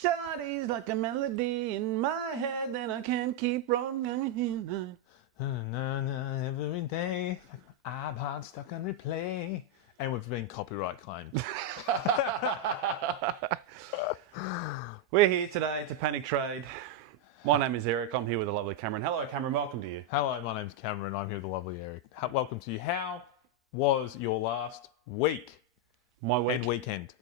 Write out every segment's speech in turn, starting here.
Shawty's like a melody in my head that I can't keep wrong. Every day, iPod stuck on replay. And we've been copyright claimed. We're here today to panic trade. My name is Eric. I'm here with the lovely Cameron. Hello, Cameron. Welcome to you. Hello, my name's Cameron. I'm here with the lovely Eric. Welcome to you. How was your last week? My week. And weekend.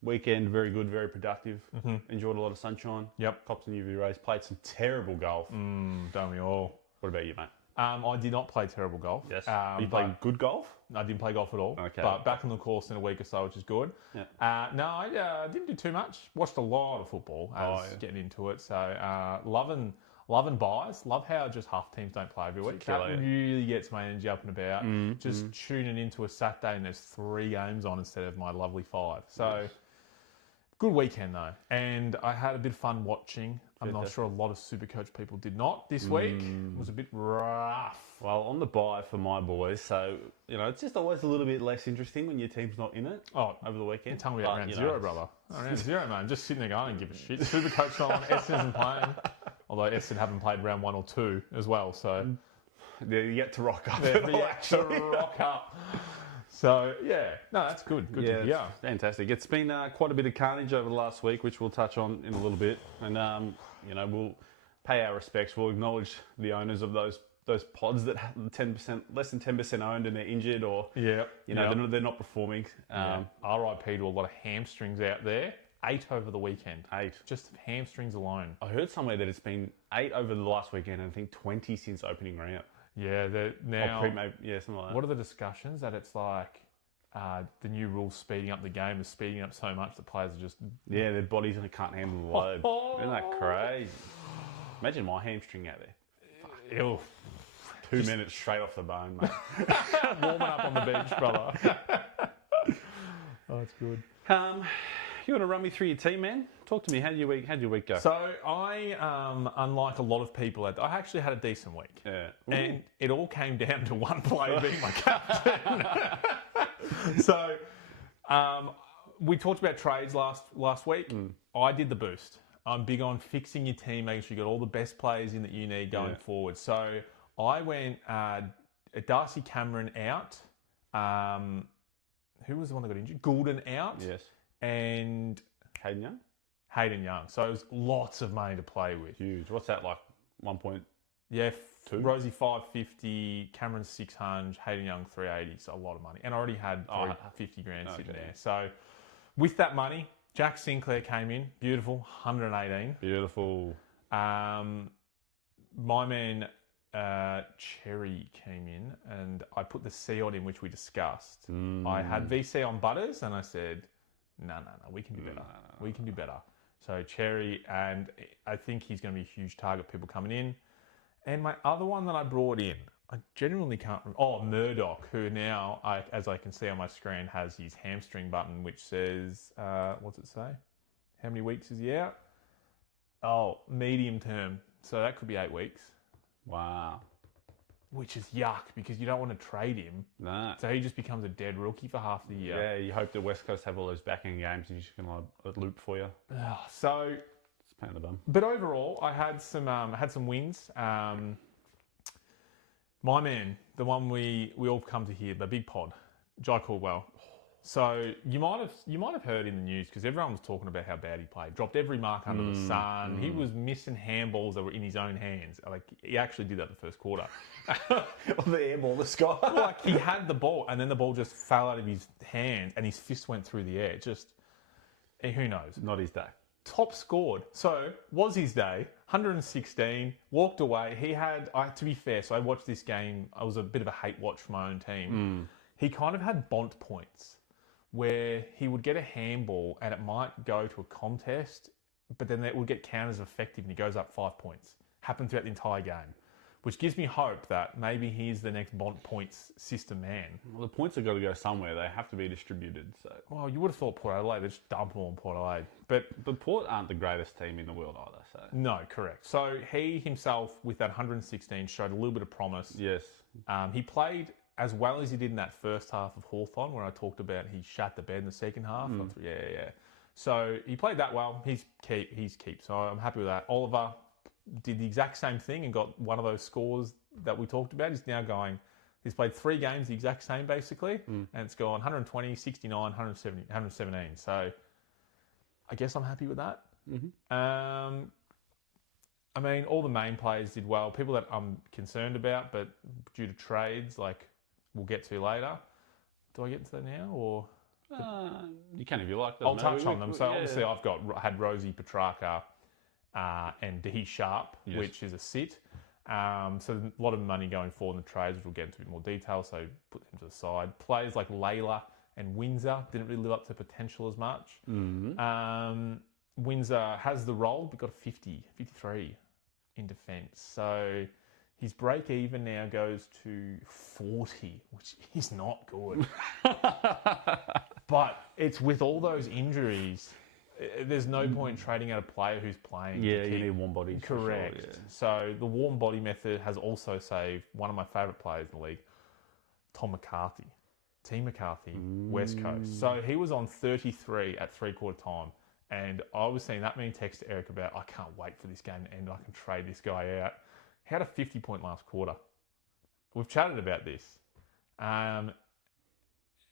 Weekend, very good, very productive. Enjoyed a lot of sunshine. Yep. Copped some UV rays. Played some terrible golf. Don't we all? What about you, mate? I did not play terrible golf. Yes. Are you playing good golf? I didn't play golf at all. Okay. But back on the course in a week or so, which is good. Yeah. No, I didn't do too much. Watched a lot of football as getting into it. So loving buys. Love how just half teams don't play every week. That really gets my energy up and about. Just tuning into a Saturday and there's 3 games on instead of my lovely 5. So good weekend though. And I had a bit of fun watching. I'm not sure a lot of Supercoach people did not this week. It was a bit rough. Well, on the buy for my boys, so, it's just always a little bit less interesting when your team's not in it over the weekend. Tell me about round zero, brother. Round zero, man. I'm just sitting there going, give a shit. Supercoach not on, Essendon isn't playing. Although Essendon haven't played round 1 or 2 as well, so... They're yet to rock up. They're yet to rock up. So, no, that's good. Good to hear. Fantastic. It's been quite a bit of carnage over the last week, which we'll touch on in a little bit. And, we'll pay our respects. We'll acknowledge the owners of those pods that have 10%, less than 10% owned and they're injured or, they're not performing. RIP to a lot of hamstrings out there. 8 over the weekend. 8. Just hamstrings alone. I heard somewhere that it's been 8 over the last weekend and I think 20 since opening round. Yeah, now... something like that. What are the discussions? That it's like the new rules speeding up the game is speeding up so much that players are just... Yeah, their bodies can't handle the load. Isn't that crazy? Imagine my hamstring out there. Ew. 2 minutes straight off the bone, mate. Warming up on the beach, brother. Oh, that's good. You want to run me through your team, man? Talk to me. How'd your week go? So I, unlike a lot of people, I actually had a decent week. Yeah. And it all came down to one player being my captain. So we talked about trades last week. I did the boost. I'm big on fixing your team, making sure you got all the best players in that you need going forward. So I went Darcy Cameron out. Who was the one that got injured? Goulden out. Yes. And Hayden Young. So it was lots of money to play with. Huge. What's that like? 1.2? Yeah, Rosie 550, Cameron 600, Hayden Young 380. So a lot of money. And I already had 50 grand sitting there. So with that money, Jack Sinclair came in. Beautiful. 118. Beautiful. My man Cherry came in and I put the C on him, which we discussed. I had VC on Butters and I said, no, we can do better. We can do better. So Cherry, and I think he's going to be a huge target, people coming in. And my other one that I brought in, I genuinely can't remember. Oh, Murdoch, who now, as I can see on my screen, has his hamstring button, which says, what's it say? How many weeks is he out? Oh, medium term. So that could be 8 weeks. Wow. Which is yuck because you don't want to trade him. No. So he just becomes a dead rookie for half the year. Yeah, you hope the West Coast have all those back-end games and you just can loop for you. So... It's a pain in the bum. But overall, I had some wins. My man, the one we all come to hear, the big pod, Jai Caldwell. So you might have heard in the news because everyone was talking about how bad he played. Dropped every mark under the sun. He was missing handballs that were in his own hands. Like he actually did that in the first quarter. The airball, the sky. Like he had the ball and then the ball just fell out of his hand and his fist went through the air. Just who knows? Not his day. Top scored. So was his day. 116. Walked away. He had. To be fair, so I watched this game. I was a bit of a hate watch for my own team. He kind of had Bont points, where he would get a handball and it might go to a contest, but then it would get counted as effective and he goes up 5 points. Happened throughout the entire game, which gives me hope that maybe he's the next Bont points system man. Well, the points have got to go somewhere. They have to be distributed. So. Well, you would have thought Port Adelaide, they just dump them all in Port Adelaide. But Port aren't the greatest team in the world either. So. No, correct. So he himself, with that 116, showed a little bit of promise. Yes. He played as well as he did in that first half of Hawthorn, where I talked about he shat the bed in the second half. Yeah. So he played that well. He's keep. So I'm happy with that. Oliver did the exact same thing and got one of those scores that we talked about. He's now going. He's played 3 games the exact same basically, and it's gone 120, 69, 170, 117. So I guess I'm happy with that. I mean, all the main players did well. People that I'm concerned about, but due to trades, like we'll get to later. Do I get into that now or? You can if you like. I'll touch on them. So obviously I've had Rosie Petrarca and Dee Sharp, which is a sit. So a lot of money going forward in the trades, which we'll get into a bit more detail. So put them to the side. Players like Layla and Windsor didn't really live up to potential as much. Windsor has the role, but got a 53 in defence. So his break even now goes to 40, which is not good. But it's with all those injuries, there's no point trading out a player who's playing. Yeah, you need warm bodies. Correct. For sure, yeah. So the warm body method has also saved one of my favourite players in the league, Tom McCarthy. T. McCarthy, West Coast. So he was on 33 at 3/4 time. And I was seeing that many texts to Eric about, I can't wait for this game to end. I can trade this guy out. He had a 50-point last quarter. We've chatted about this.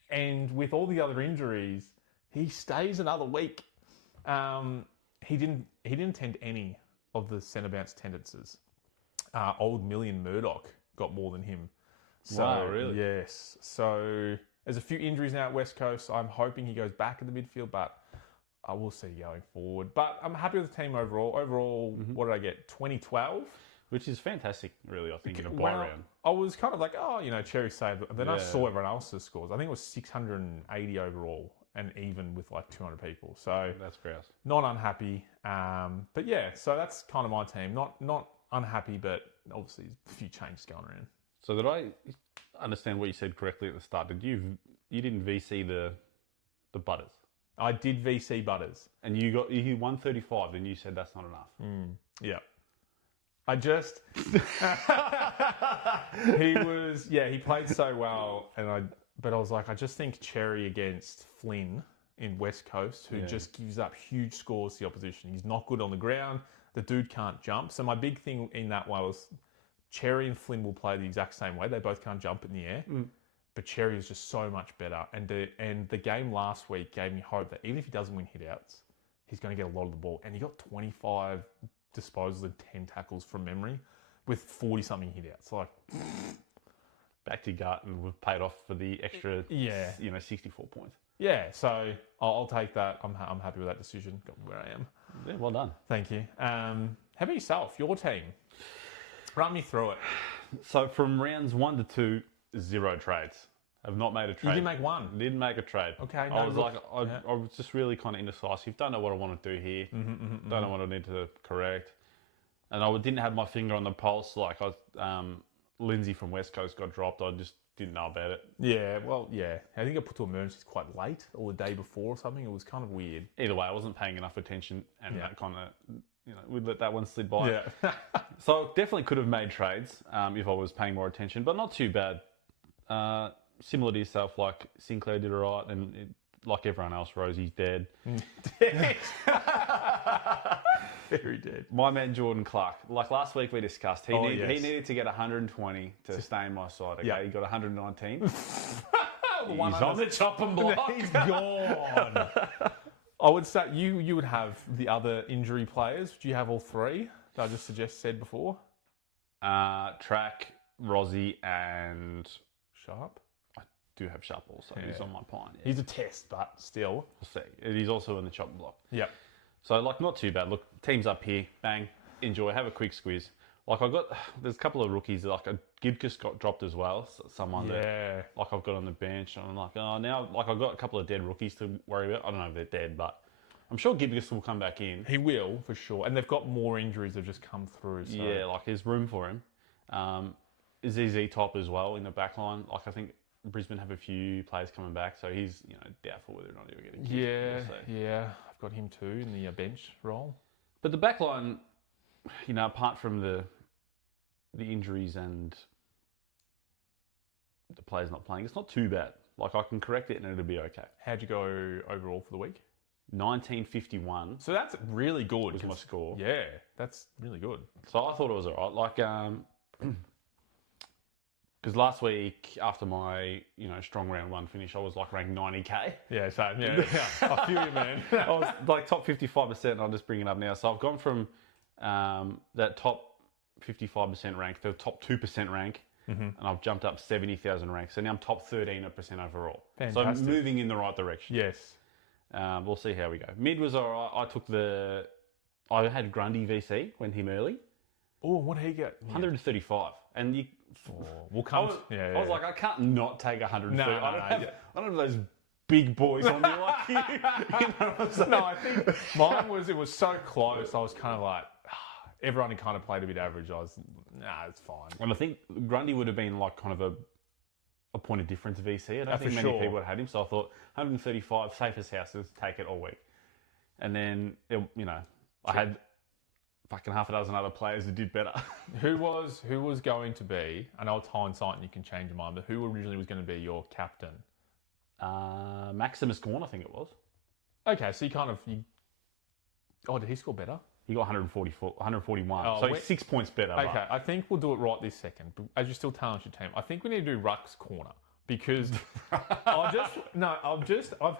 And with all the other injuries, he stays another week. He didn't attend any of the centre bounce tendencies. Old Million Murdoch got more than him. So, wow, really? Yes. So there's a few injuries now at West Coast. I'm hoping he goes back in the midfield, but I will see going forward. But I'm happy with the team overall. Overall, what did I get? 2012? Which is fantastic, really, I think, in a buy round. I was kind of like, Cherry saved. Then I saw everyone else's scores. I think it was 680 overall and even with like 200 people. So that's grouse. Not unhappy. But yeah, so that's kind of my team. Not unhappy, but obviously a few changes going around. So did I understand what you said correctly at the start? You didn't VC the Butters? I did VC Butters. And you 135 and you said that's not enough. Yeah. I just he played so well but I was like, I just think Cherry against Flynn in West Coast, who just gives up huge scores to the opposition. He's not good on the ground. The dude can't jump. So my big thing in that one was Cherry and Flynn will play the exact same way. They both can't jump in the air. But Cherry is just so much better. And the game last week gave me hope that even if he doesn't win hitouts, he's going to get a lot of the ball. And he got 25 disposals and 10 tackles from memory with 40-something hitouts. Like, back to gut, and we've paid off for the extra, 64 points. Yeah, so I'll take that. I'm happy with that decision. Got me where I am. Yeah, well done. Thank you. How about yourself? Your team? Run me through it. So from rounds 1 to 2, 0 trades. I've not made a trade. You didn't make one? Didn't make a trade. Okay. I was just really kind of indecisive. Don't know what I want to do here. Don't know what I need to correct. And I didn't have my finger on the pulse. Like, Lindsay from West Coast got dropped. I just didn't know about it. Yeah, well, yeah. I think I put to emergencies quite late or the day before or something. It was kind of weird. Either way, I wasn't paying enough attention, and that kind of, we'd let that one slip by. Yeah. So definitely could have made trades if I was paying more attention, but not too bad. Similar to yourself, like Sinclair did all right, and like everyone else, Rosie's dead. Dead. Very dead. My man Jordan Clark, like last week we discussed, he needed to get 120 to stay in my side. Okay, he got 119. He's on the chopping block. He's gone. I would say you would have the other injury players. Do you have all three that I just said before? Track, Rosie, and Sharp. I do have Sharp also. He's on my pine. Yeah. He's a test, but still. We'll see. He's also in the chopping block. Yeah. So, like, not too bad. Look, team's up here. Bang. Enjoy. Have a quick squeeze. Like, there's a couple of rookies. Like, Gibcus got dropped as well. Someone that, like, I've got on the bench. And I'm like, now, like, I've got a couple of dead rookies to worry about. I don't know if they're dead, but I'm sure Gibcus will come back in. He will, for sure. And they've got more injuries that have just come through. So. Yeah, like, there's room for him. ZZ top as well in the back line. Like, I think Brisbane have a few players coming back, so he's, doubtful whether or not he'll get a kick. Yeah. I've got him too in the bench role. But the back line, apart from the injuries and the players not playing, it's not too bad. Like, I can correct it and it'll be okay. How'd you go overall for the week? 1951 So that's really good. was my score. Yeah, that's really good. So I thought it was all right. Like, because last week after my strong round one finish, I was like ranked 90k. Yeah, same. Yeah. I feel you, man. I was like top 55%. I'll just bring it up now. So I've gone from that top 55% rank to top 2% rank, and I've jumped up 70,000 ranks. So now I'm top 13% overall. Fantastic. So I'm moving in the right direction. Yes. We'll see how we go. Mid was all right. I had Grundy VC, went him early. Oh, what did he get? 135. And you... We'll come. I was like, I can't not take 130. No, I don't have those big boys on me like you. You know what I'm saying? No, I think mine was, it was so close. I was kind of like, everyone had kind of played a bit average. I was, it's fine. And I think Grundy would have been like kind of a point of difference VC. I don't think for many sure. people had him. So I thought 135, safest houses, take it all week. And then, I had fucking half a dozen other players who did better. Who was going to be, I know it's hindsight and you can change your mind, but who originally was going to be your captain? Maximus Gorn, I think it was. Okay, so did he score better? He got 141. Oh, so he's 6 points better. Okay, but... I think we'll do it right this second. But as you're still telling your team, I think we need to do Ruck's Corner. Because I've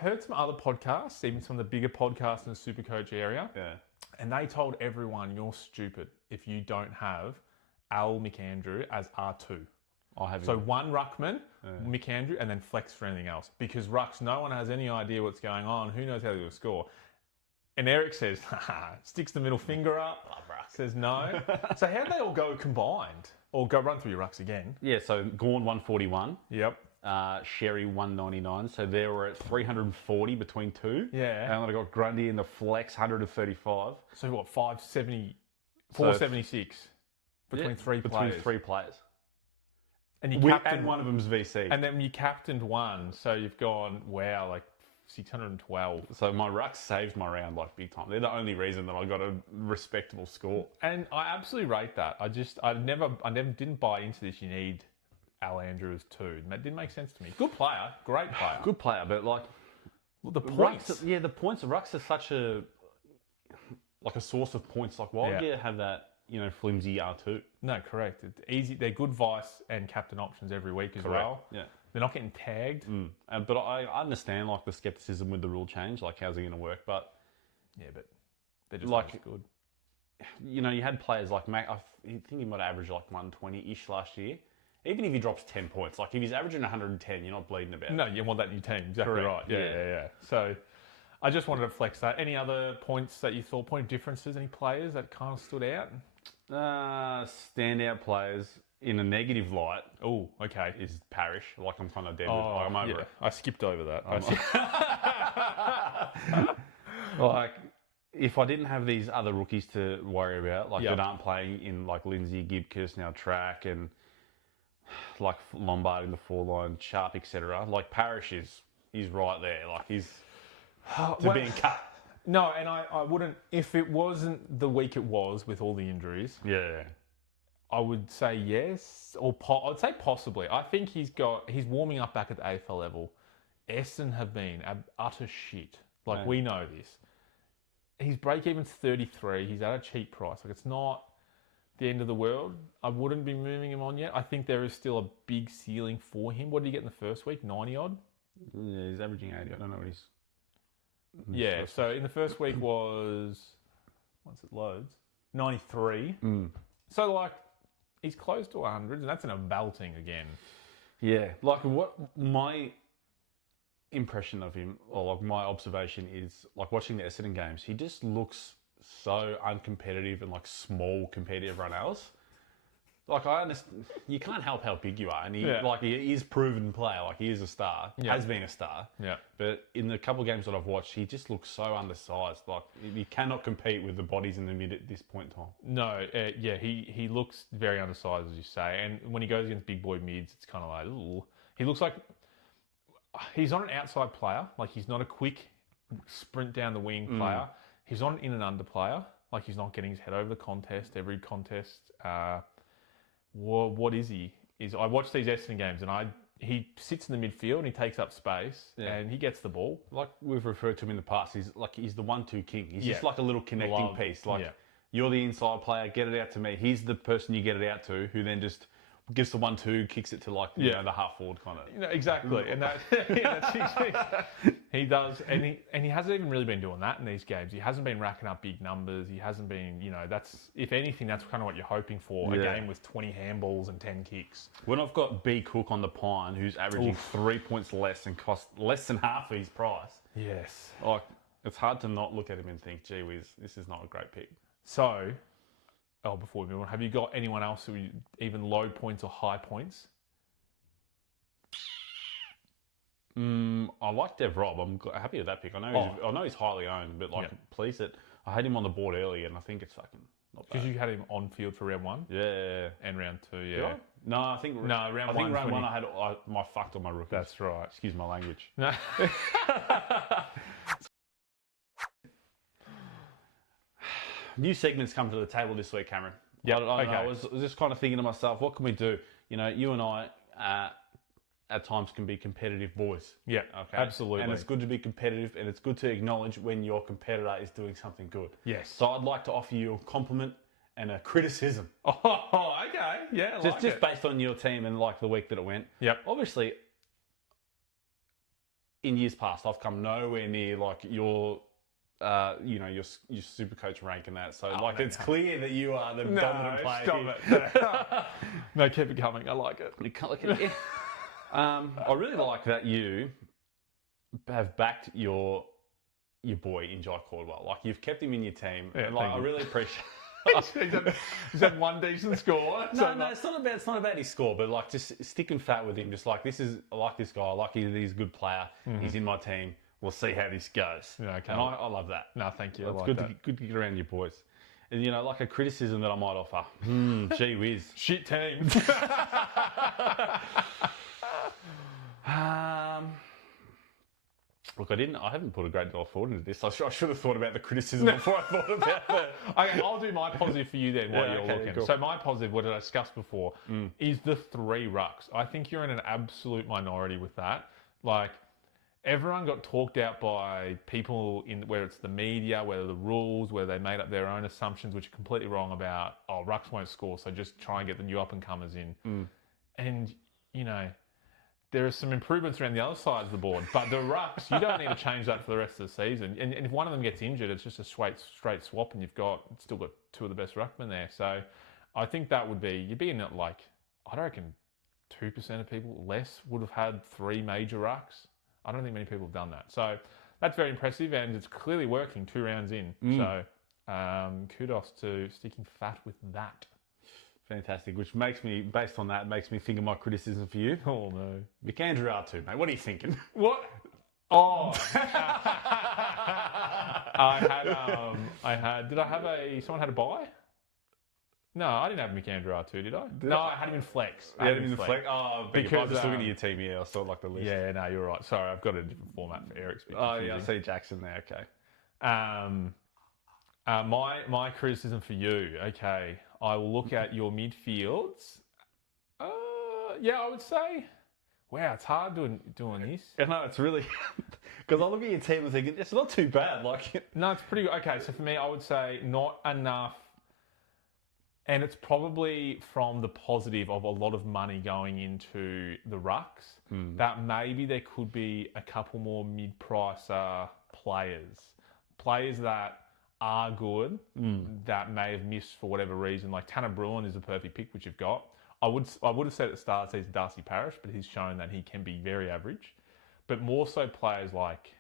heard some other podcasts, even some of the bigger podcasts in the Supercoach area. Yeah. And they told everyone, you're stupid if you don't have Al McAndrew as R2. I have So one Ruckman, McAndrew, and then flex for anything else. Because Rucks, no one has any idea what's going on. Who knows how to score? And Eric says, sticks the middle finger up, says no. So how'd they all go combined? Or go run through your Rucks again? Yeah, so Gorn 141. Yep. Sherry 199. So they were at 340 between two. Yeah. And then I got Grundy in the flex 135. So what, 476 between three players? Between three players. And you And one of them's VC. And then you captained one, so you've gone, wow, like 612. So my rucks saved my round like big time. They're the only reason that I got a respectable score. And I absolutely rate that. I never didn't buy into this. You need Al Andrews too. That didn't make sense to me. Good player, great player. Good player, but like the points. The points of rucks are such a source of points. Like why would you have that flimsy R2? No, correct. It's easy. They're good vice and captain options every week as well. Yeah. They're not getting tagged. But I understand like the skepticism with the rule change, like how's it going to work? But but they're just like not as good. You had players like Mac. I think he might average like 120-ish last year. Even if he drops 10 points, like if he's averaging 110, you're not bleeding about. No, you want that in your team. Exactly right. Yeah. So I just wanted to flex that. Any other points that you thought, point differences, any players that kind of stood out? Standout players in a negative light. Oh, okay. Is Parrish. Like I'm kind of dead with I'm over it. I skipped over that. Like if I didn't have these other rookies to worry about, like that aren't playing in like Lindsay, Gibcus, now Track, and like Lombard in the 4 line, Sharp, etc. Like Parrish is right there. Like he's being cut. No, and I wouldn't, if it wasn't the week it was with all the injuries. Yeah. I would say yes, or I'd say possibly. I think he's warming up back at the AFL level. Essendon have been utter shit. Like we know this. His break-even's 33. He's at a cheap price. Like it's not the end of the world. I wouldn't be moving him on yet. I think there is still a big ceiling for him. What did he get in the first week? 90 odd? Yeah, he's averaging 80. I don't know what he's... Yeah, so in the first week was... Once it loads... 93. So, like, he's close to 100, and that's in a belting again. Yeah. Like, what my impression of him, or like my observation is, like, watching the Essendon games, he just looks so uncompetitive and, like, small compared to everyone else. Like, I understand, you can't help how big you are, and he is proven player, like, he is a star, has been a star. Yeah. But in the couple of games that I've watched, he just looks so undersized. Like, he cannot compete with the bodies in the mid at this point in time. No, he looks very undersized, as you say, and when he goes against big boy mids, it's kind of like, ooh. He looks like, he's not an outside player, like, he's not a quick sprint down the wing player. He's not an in and under player, like, he's not getting his head over the contest, every contest. What is he? I watch these Essendon games and I he sits in the midfield and he takes up space and he gets the ball. Like we've referred to him in the past, he's the 1-2 king. He's just like a little connecting piece. Like you're the inside player, get it out to me. He's the person you get it out to, who then just gives the 1-2, kicks it to like the half forward kind of. Exactly, and he does, and he hasn't even really been doing that in these games. He hasn't been racking up big numbers. He hasn't been, that's, if anything, that's kind of what you're hoping for. A game with 20 handballs and 10 kicks. When I've got B Cook on the pine, who's averaging 3 points less and costs less than half of his price. Yes, like it's hard to not look at him and think, gee whiz, this is not a great pick. So. Before we move on, have you got anyone else who even low points or high points? I like Dev Rob. I'm happy with that pick. I know he's highly owned, but please that I had him on the board early, and I think it's fucking not bad. Because you had him on field for round 1, and round 2, No, I think round 1. Round 1 I had my fucked on my rookies. That's right. Excuse my language. No. New segments come to the table this week, Cameron. Yeah, I was just kind of thinking to myself, what can we do? You and I, at times, can be competitive boys. Yeah, okay, absolutely. And it's good to be competitive, and it's good to acknowledge when your competitor is doing something good. Yes. So I'd like to offer you a compliment and a criticism. Oh, okay. Yeah, just based on your team and like the week that it went. Yep. Obviously, in years past, I've come nowhere near like your Supercoach rank and that. So it's clear that you are the dominant player. Stop it. No, keep it coming. I like it. You can't look at it. I really like that you have backed your boy in Jai Caldwell. Like you've kept him in your team. Yeah, I really appreciate. He's had one decent score. No, it's not about his score, but like just sticking fat with him. Just like I like this guy. I like he's a good player. Mm-hmm. He's in my team. We'll see how this goes. Yeah, okay. And I love that. No, thank you. It's good to get around your boys. And, like a criticism that I might offer. Gee whiz. Shit team. Look, I haven't put a great deal of thought into this. I should have thought about the criticism before I thought about it. Okay, I'll do my positive for you then while you're looking. Cool. So my positive, what I discussed before, is the 3 rucks. I think you're in an absolute minority with that. Like, everyone got talked out by people whether it's the media, whether the rules, where they made up their own assumptions, which are completely wrong about, rucks won't score, so just try and get the new up-and-comers in. And, there are some improvements around the other side of the board, but the rucks, you don't need to change that for the rest of the season. And if one of them gets injured, it's just a straight swap, and you've still got 2 of the best ruckmen there. So I think that you'd be in it like, I reckon 2% of people less would have had 3 major rucks. I don't think many people have done that. So that's very impressive, and it's clearly working 2 rounds in. So kudos to sticking fat with that. Fantastic, which makes me think of my criticism for you. Oh, no. McAndrew R2, mate. What are you thinking? What? Oh. Someone had a buy? No, I didn't have McAndrew R2, did I? No, I had him in flex. You had him in the flex? Oh, because I'm just looking at your team here. I saw like the list. Yeah, no, you're right. Sorry, I've got a different format for Eric's. Oh, yeah, I see Jackson there. Okay. My criticism for you, okay, I will look at your midfields. I would say, wow, it's hard doing this. Yeah, no, it's really, because I look at your team and thinking, it's not too bad. No, it's pretty good. Okay, so for me, I would say not enough. And it's probably from the positive of a lot of money going into the rucks, that maybe there could be a couple more mid-pricer players that are good, that may have missed for whatever reason. Like Tanner Bruin is a perfect pick, which you've got. I would have said at the start, he's Darcy Parish, but he's shown that he can be very average. But more so players like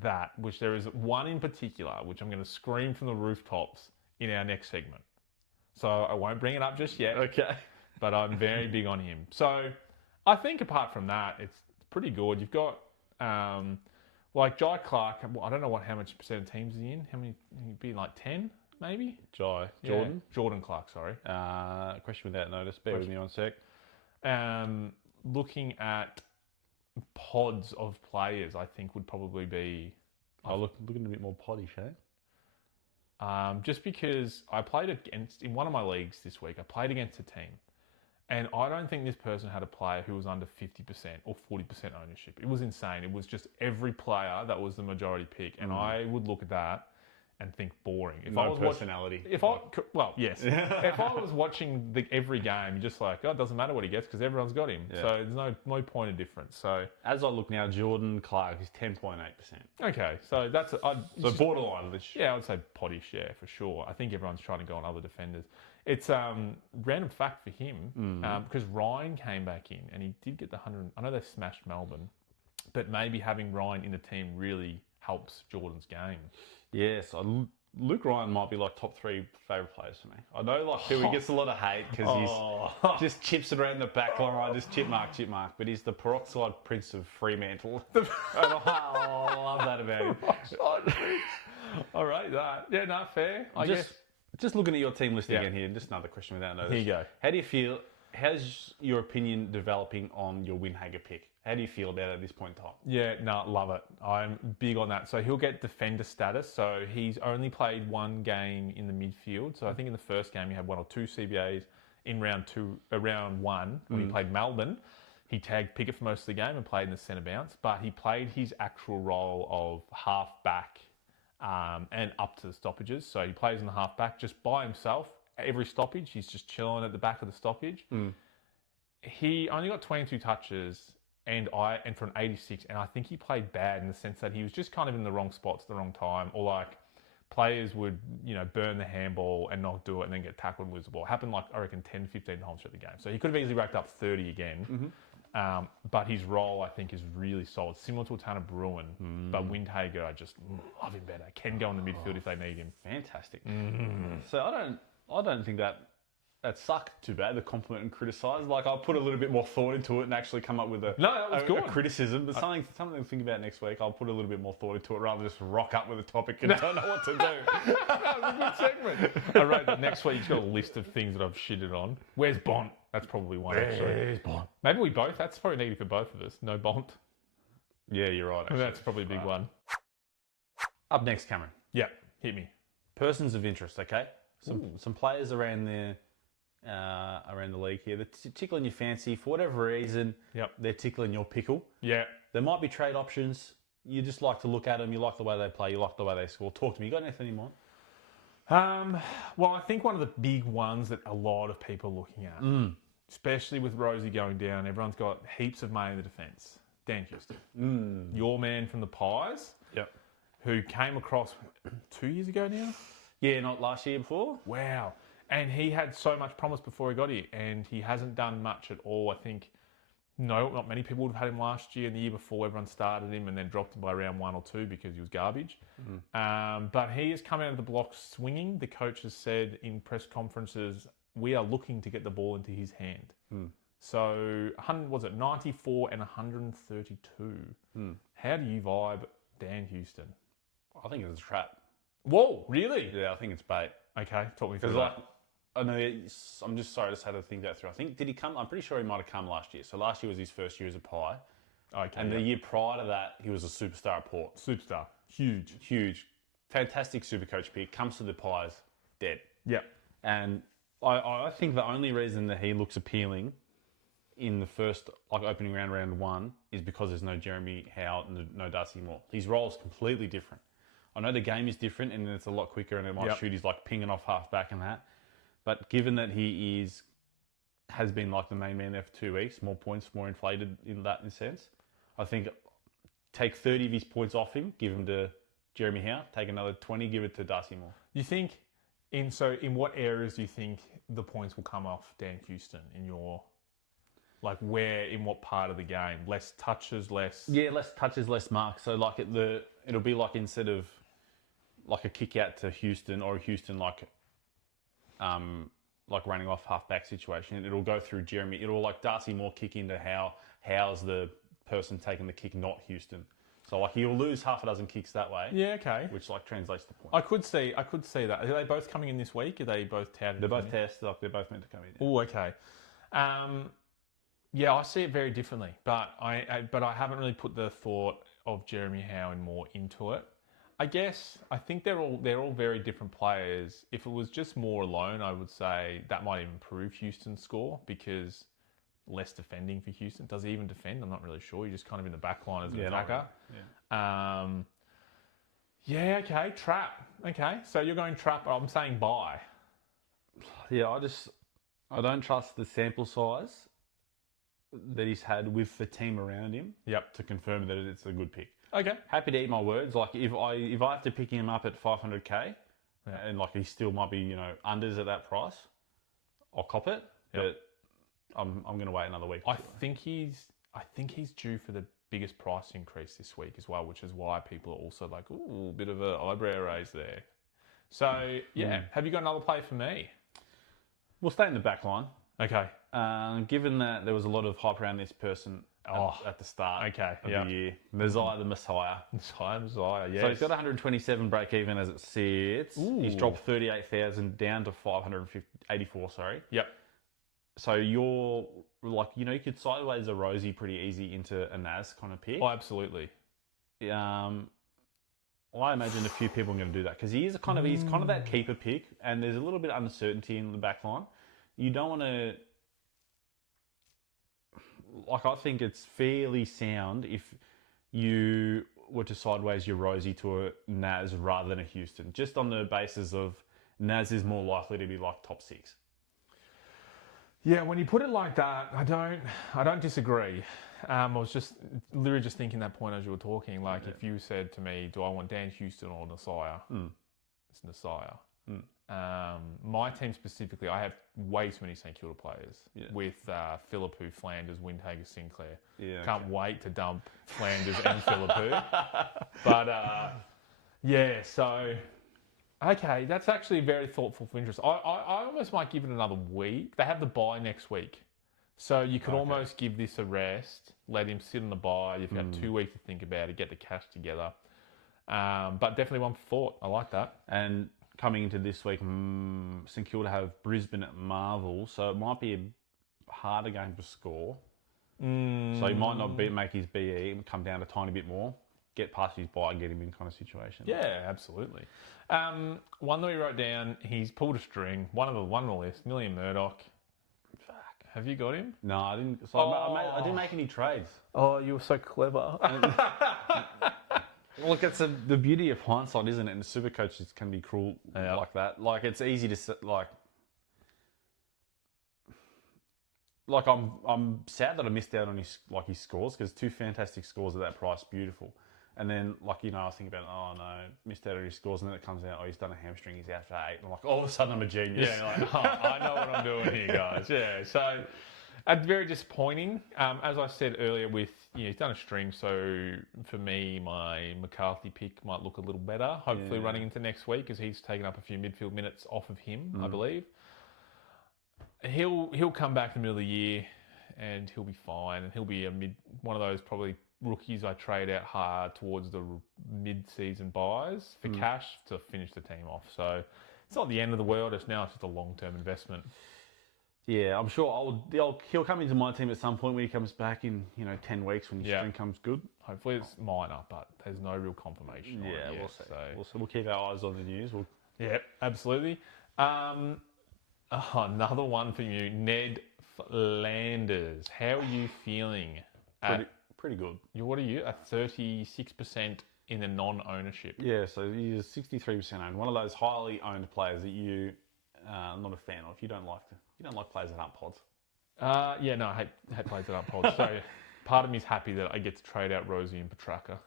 that, which there is one in particular, which I'm going to scream from the rooftops in our next segment. So I won't bring it up just yet. Okay. But I'm very big on him. So I think apart from that, it's pretty good. You've got like Jai Clark. I don't know how much percent of teams is he in. How many? He'd be like 10, maybe. Jordan. Yeah. Jordan Clark. Sorry. Question without notice. Bear with me 1 sec. Looking at pods of players, I think would probably be. Looking a bit more poddish, eh? Just because I played in one of my leagues this week, I played against a team, And I don't think this person had a player who was under 50% or 40% ownership. It was insane. It was just every player that was the majority pick. And I would look at that and think boring. If I was personality. Yes. If I was watching every game, you're just like, it doesn't matter what he gets because everyone's got him. Yeah. So there's no point of difference. So as I look now, Jordan Clark is 10.8%. Okay, so that's borderline. Yeah, I would say pottish, yeah, for sure. I think everyone's trying to go on other defenders. It's random fact for him because Ryan came back in and he did get the 100. I know they smashed Melbourne, but maybe having Ryan in the team really helps Jordan's game. Yes, Luke Ryan might be like top 3 favourite players for me. I know like he gets a lot of hate because he's just chips it around the back line, just chip mark, but he's the peroxide prince of Fremantle. I love that about him. All right, yeah, not fair. I guess. Just looking at your team list again here, just another question without notice. Here you go. How do you feel? How's your opinion developing on your Windhager pick? How do you feel about it at this point in time? Yeah, love it. I'm big on that. So he'll get defender status. So he's only played one game in the midfield. So I think in the first game he had 1 or 2 CBAs. In round 1, when he played Melbourne, he tagged Pickett for most of the game and played in the centre bounce. But he played his actual role of half back and up to the stoppages. So he plays in the half back just by himself. Every stoppage, he's just chilling at the back of the stoppage. He only got 22 touches and for an 86, and I think he played bad in the sense that he was just kind of in the wrong spots at the wrong time, or like players would, burn the handball and not do it and then get tackled and lose the ball. It happened like, I reckon, 10, 15 times through the game. So he could have easily racked up 30 again. But his role, I think, is really solid. Similar to a Tanner Bruin. But Windhager, I just love him better. Can go in the midfield if they need him. Fantastic. So I don't think that sucked too bad, the compliment and criticise. Like, I'll put a little bit more thought into it and actually come up with a criticism. But something to think about next week. I'll put a little bit more thought into it rather than just rock up with a topic and don't know what to do. That was a good segment. I wrote that next week he's got a list of things that I've shitted on. Where's Bont? That's probably one, actually. Where's Bont? Maybe we both. That's probably needed for both of us. No Bont. Yeah, you're right, actually. That's probably a big one. Up next, Cameron. Yeah, hit me. Persons of interest, okay? Some players around the league here. They're tickling your fancy for whatever reason. Yep. They're tickling your pickle. Yeah. There might be trade options. You just like to look at them. You like the way they play. You like the way they score. Talk to me. You got anything in mind? Well, I think one of the big ones that a lot of people are looking at, especially with Rosie going down, everyone's got heaps of money in the defence. Dan Houston. Your man from the Pies. Yep. Who came across 2 years ago now? Yeah, not last year, before. Wow. And he had so much promise before he got here, and he hasn't done much at all. I think, not many people would have had him last year and the year before. Everyone started him and then dropped him by round 1 or 2 because he was garbage. But he has come out of the blocks swinging. The coach has said in press conferences, we are looking to get the ball into his hand. So, 94 and 132. How do you vibe Dan Houston? I think it's a trap. Whoa, really? Yeah, I think it's bait. Okay, talk me through that. I know. I'm just sorry, I just had to think that through. I think, did he come? I'm pretty sure he might have come last year. So last year was his first year as a Pie. Okay. And the year prior to that, he was a superstar at Port. Superstar. Huge. Fantastic Supercoach pick. Comes to the Pies, dead. Yep. And I think the only reason that he looks appealing in the first opening round 1, is because there's no Jeremy Howe and no Darcy Moore. His role is completely different. I know the game is different and it's a lot quicker and it might shoot. He's pinging off half back and that. But given that he has been like the main man there for 2 weeks, more points, more inflated in that sense, I think take 30 of his points off him, give him to Jeremy Howe, take another 20, give it to Darcy Moore. You think, in what areas do you think the points will come off Dan Houston in your... in what part of the game? Less touches, less... Yeah, less touches, less marks. So, it'll be instead of, a kick out to Houston or Houston, running off half-back situation, it'll go through Jeremy. It'll, Darcy Moore kick into Howe. Howe's the person taking the kick, not Houston. So, he'll lose half a dozen kicks that way. Yeah, okay. Which, translates to points. I could see that. Are they both coming in this week? Are they both touted? They're both tested. They're both meant to come in. Oh, okay. Yeah, I see it very differently, but I haven't really put the thought of Jeremy Howe and Moore into it. I guess I think they're all very different players. If it was just more alone, I would say that might improve Houston's score because less defending for Houston. Does he even defend? I'm not really sure. You're just kind of in the back line as an attacker. Really. Yeah. Okay. Trap. Okay. So you're going trap. I'm saying buy. Yeah, I don't trust the sample size that he's had with the team around him. Yep. To confirm that it's a good pick. Okay. Happy to eat my words. Like if I have to pick him up at 500k, and like he still might be unders at that price, I'll cop it. Yep. But I'm going to wait another week. I think he's due for the biggest price increase this week as well, which is why people are also like, ooh, a bit of an eyebrow raise there. So have you got another play for me? We'll stay in the back line. Okay. Given that there was a lot of hype around this person at the start of the year, Messiah the Messiah. Messiah, yes. So he's got 127 break even as it sits. Ooh. He's dropped 38,000 down to 584. Sorry. Yep. So you're like, you could sideways a Rosie pretty easy into a Naz kind of pick. Oh, absolutely. I imagine a few people are going to do that because he's kind of that keeper pick, and there's a little bit of uncertainty in the back line. You don't want to. Like, I think it's fairly sound if you were to sideways your Rosie to a Naz rather than a Houston, just on the basis of Naz is more likely to be like top 6. Yeah, when you put it like that, I don't disagree. I was just literally just thinking that point as you were talking. Like, if you said to me, "Do I want Dan Houston or Messiah?" It's Messiah. My team specifically, I have way too many St Kilda players with Philippou, Flanders, Windhager, Sinclair. Can't wait to dump Flanders and Philippou. But so okay, that's actually very thoughtful for interest. I almost might give it another week. They have the bye next week. So you could almost give this a rest, let him sit on the bye. You've got 2 weeks to think about it, get the cash together. But definitely one for thought. I like that. And coming into this week, St Kilda have Brisbane at Marvel, so it might be a harder game to score. So he might not make his BE, come down a tiny bit more, get past his bye and get him in kind of situation. Yeah, absolutely. One that we wrote down, he's pulled a string. One on the list, Million Murdoch. Have you got him? No, I didn't. So I didn't make any trades. Oh, you were so clever. Look, it's the beauty of hindsight, isn't it? And the Supercoach can be cruel like that. Like, it's easy to like I'm sad that I missed out on his scores, because 2 fantastic scores at that price, beautiful. And then, I was thinking about, oh no, missed out on his scores, and then it comes out, he's done a hamstring, he's out for 8. And I'm like, all of a sudden I'm a genius. Yeah, I know what I'm doing here, guys. Yeah, so very disappointing. As I said earlier, he's done a string, so for me, my McCarthy pick might look a little better, hopefully running into next week, because he's taken up a few midfield minutes off of him, I believe. He'll come back in the middle of the year, and he'll be fine, and he'll be one of those probably rookies I trade out hard towards the mid-season buys for cash to finish the team off. So it's not the end of the world. It's just a long-term investment. Yeah, I'm sure he'll come into my team at some point when he comes back in 10 weeks when his string comes good. Hopefully it's minor, but there's no real confirmation. Yeah, on it we'll yet, see. So. We'll keep our eyes on the news. Yeah, absolutely. Another one for you, Ned Flanders. How are you feeling? Pretty good. What are you? At 36% in the non-ownership. Yeah, so he's 63% owned. One of those highly owned players that you are not a fan of. You don't like players that aren't pods. I hate players that aren't pods. So part of me is happy that I get to trade out Rosie and Petrarca,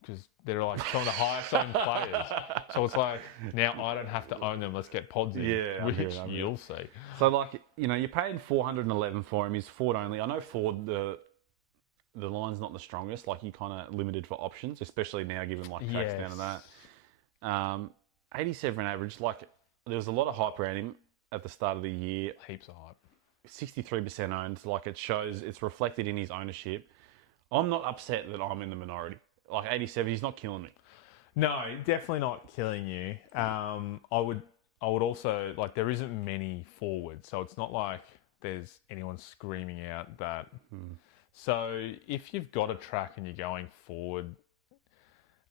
because they're like some of the highest owned players. So it's like, now I don't have to own them. Let's get pods in. Yeah, which you'll see. So you're paying 411 for him. He's Ford only. I know Ford, the line's not the strongest. Like, you're kind of limited for options, especially now given tracks down to that. 87 average. There was a lot of hype around him at the start of the year. Heaps of hype. 63% owned. It shows, it's reflected in his ownership. I'm not upset that I'm in the minority. 87, he's not killing me. No, definitely not killing you. I would also, there isn't many forwards, so it's not like there's anyone screaming out that. So if you've got a track and you're going forward,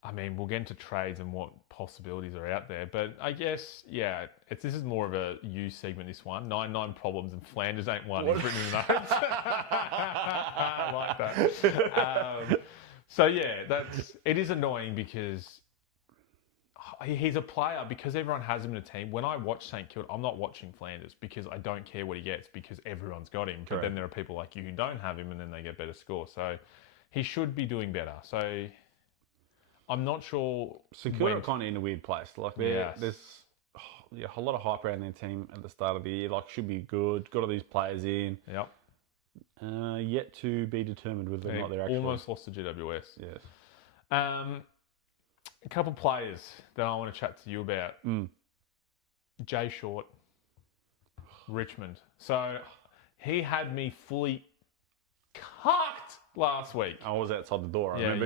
I mean, we'll get into trades and what possibilities are out there. But I guess, yeah, this is more of a you segment, this one. 99 problems and Flanders ain't one. He's written in the notes. I like that. So, yeah, it is annoying because he's a player. Because everyone has him in a team. When I watch St Kilda, I'm not watching Flanders because I don't care what he gets because everyone's got him. But then there are people like you who don't have him and then they get better score. So he should be doing better. So I'm not sure. St Kilda are kind of in a weird place. Like there's a lot of hype around their team at the start of the year. Like should be good. Got all these players in. Yep. Yet to be determined whether or not they're actually almost lost to GWS. Yes. A couple of players that I want to chat to you about. Jay Short, Richmond. So he had me fully cucked last week. I was outside the door. I remember.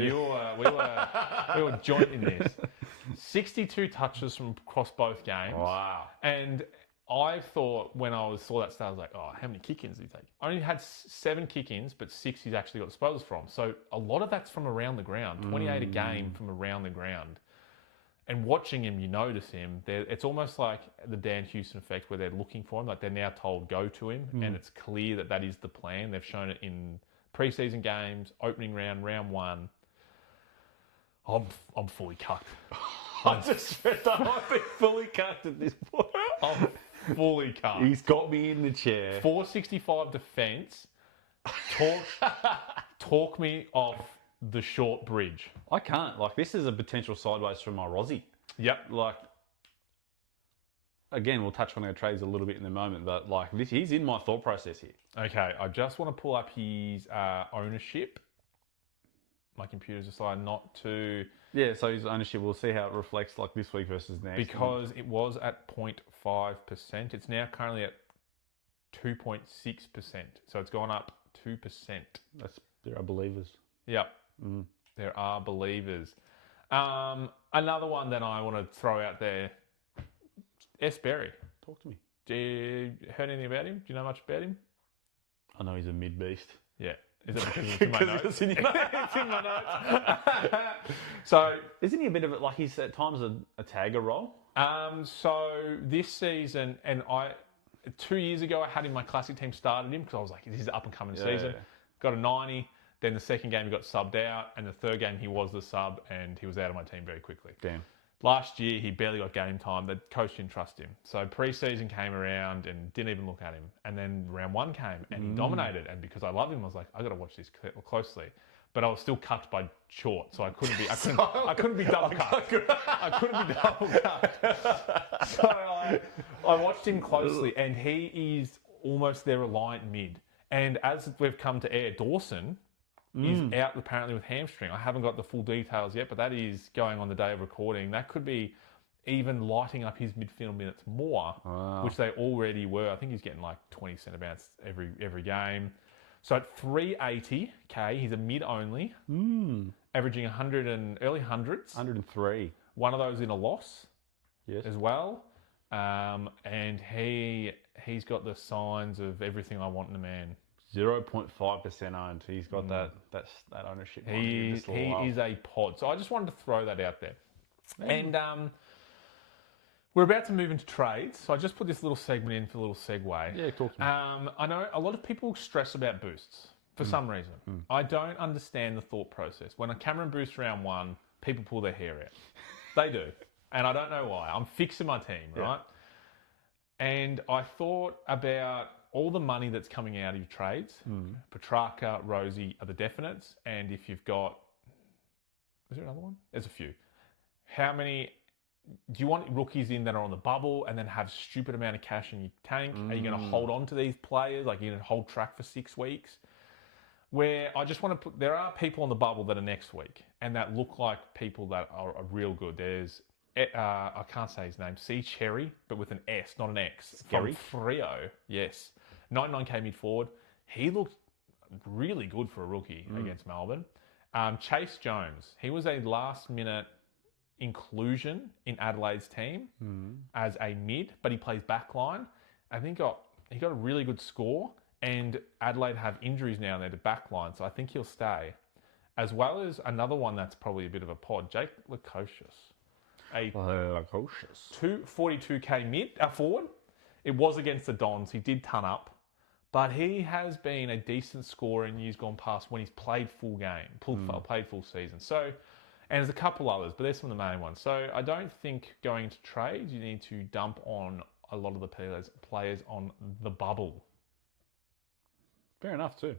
We were joint in this. 62 touches from across both games. Wow. And I thought when I saw that stat, I was like, oh, how many kick-ins did he take? I only had 7 kick-ins, but 6 he's actually got disposals from. So a lot of that's from around the ground. 28 a game from around the ground. And watching him, you notice him. It's almost like the Dan Houston effect where they're looking for him. Like they're now told, go to him. And it's clear that is the plan. They've shown it in preseason games, opening round, round 1. I'm fully cucked. I just said that I've been fully cucked at this point. I'm fully cucked. He's got me in the chair. 465 defence. Talk me off the short bridge. I can't. Like, this is a potential sideways from my Rozzy. Yep. Like, again, we'll touch on our trades a little bit in a moment, but like, he's in my thought process here. Okay, I just want to pull up his ownership. My computer's decided not to. Yeah, so his ownership, we'll see how it reflects like this week versus next. Because it was at 0.5%. It's now currently at 2.6%. So it's gone up 2%. There are believers. Yep. There are believers. Another one that I want to throw out there, S. Berry. Talk to me. Do you heard anything about him? Do you know much about him? I know he's a mid-beast. Yeah. Is it because it's in my notes? It's in my notes. So, isn't he a bit of it, like he's at times a tagger role? So this season, and 2 years ago, I had him in my classic team, started him because I was like, this is the up and coming season. Yeah. Got a 90. Then the second game he got subbed out, and the third game he was the sub, and he was out of my team very quickly. Damn. Last year, he barely got game time. The coach didn't trust him. So pre-season came around and didn't even look at him. And then round 1 came and he dominated. And because I love him, I was like, I got to watch this closely. But I was still cucked by Short, so I couldn't be. I couldn't be double cucked. I couldn't be double cucked. So I watched him closely, and he is almost their reliant mid. And as we've come to air, Dawson is out apparently with hamstring. I haven't got the full details yet, but that is going on the day of recording. That could be even lighting up his midfield minutes more, which they already were. I think he's getting like 20 centre bounce every game. So at 380k, he's a mid only, averaging 100 and early hundreds. 103. One of those in a loss, yes, as well. And he's got the signs of everything I want in a man. 0.5% owned. He's got that ownership. He is a pod. So I just wanted to throw that out there. And we're about to move into trades. So I just put this little segment in for a little segue. Yeah, talk to me. I know a lot of people stress about boosts for some reason. I don't understand the thought process. When a Cameron boosts round 1, people pull their hair out. They do. And I don't know why. I'm fixing my team, right? And I thought about all the money that's coming out of your trades. Petrarca, Rosie are the definites. And if you've got... Is there another one? There's a few. How many... Do you want rookies in that are on the bubble and then have stupid amount of cash in your tank? Are you going to hold on to these players? Like, you're going to hold track for 6 weeks? Where I just want to put... There are people on the bubble that are next week and that look like people that are real good. There's... I can't say his name. C. Cherry, but with an S, not an X. From Freo. Yes. 99k mid forward. He looked really good for a rookie against Melbourne. Chase Jones. He was a last minute inclusion in Adelaide's team as a mid, but he plays backline. I think he got a really good score, and Adelaide have injuries now in their backline, so I think he'll stay. as well as another one that's probably a bit of a pod, Jake Lukosius. A 242k forward. It was against the Dons. He did ton up. But he has been a decent scorer in years gone past when he's played full game, played full season. So, and there's a couple others, but there's some of the main ones. So I don't think going into trades, you need to dump on a lot of the players on the bubble. Fair enough too.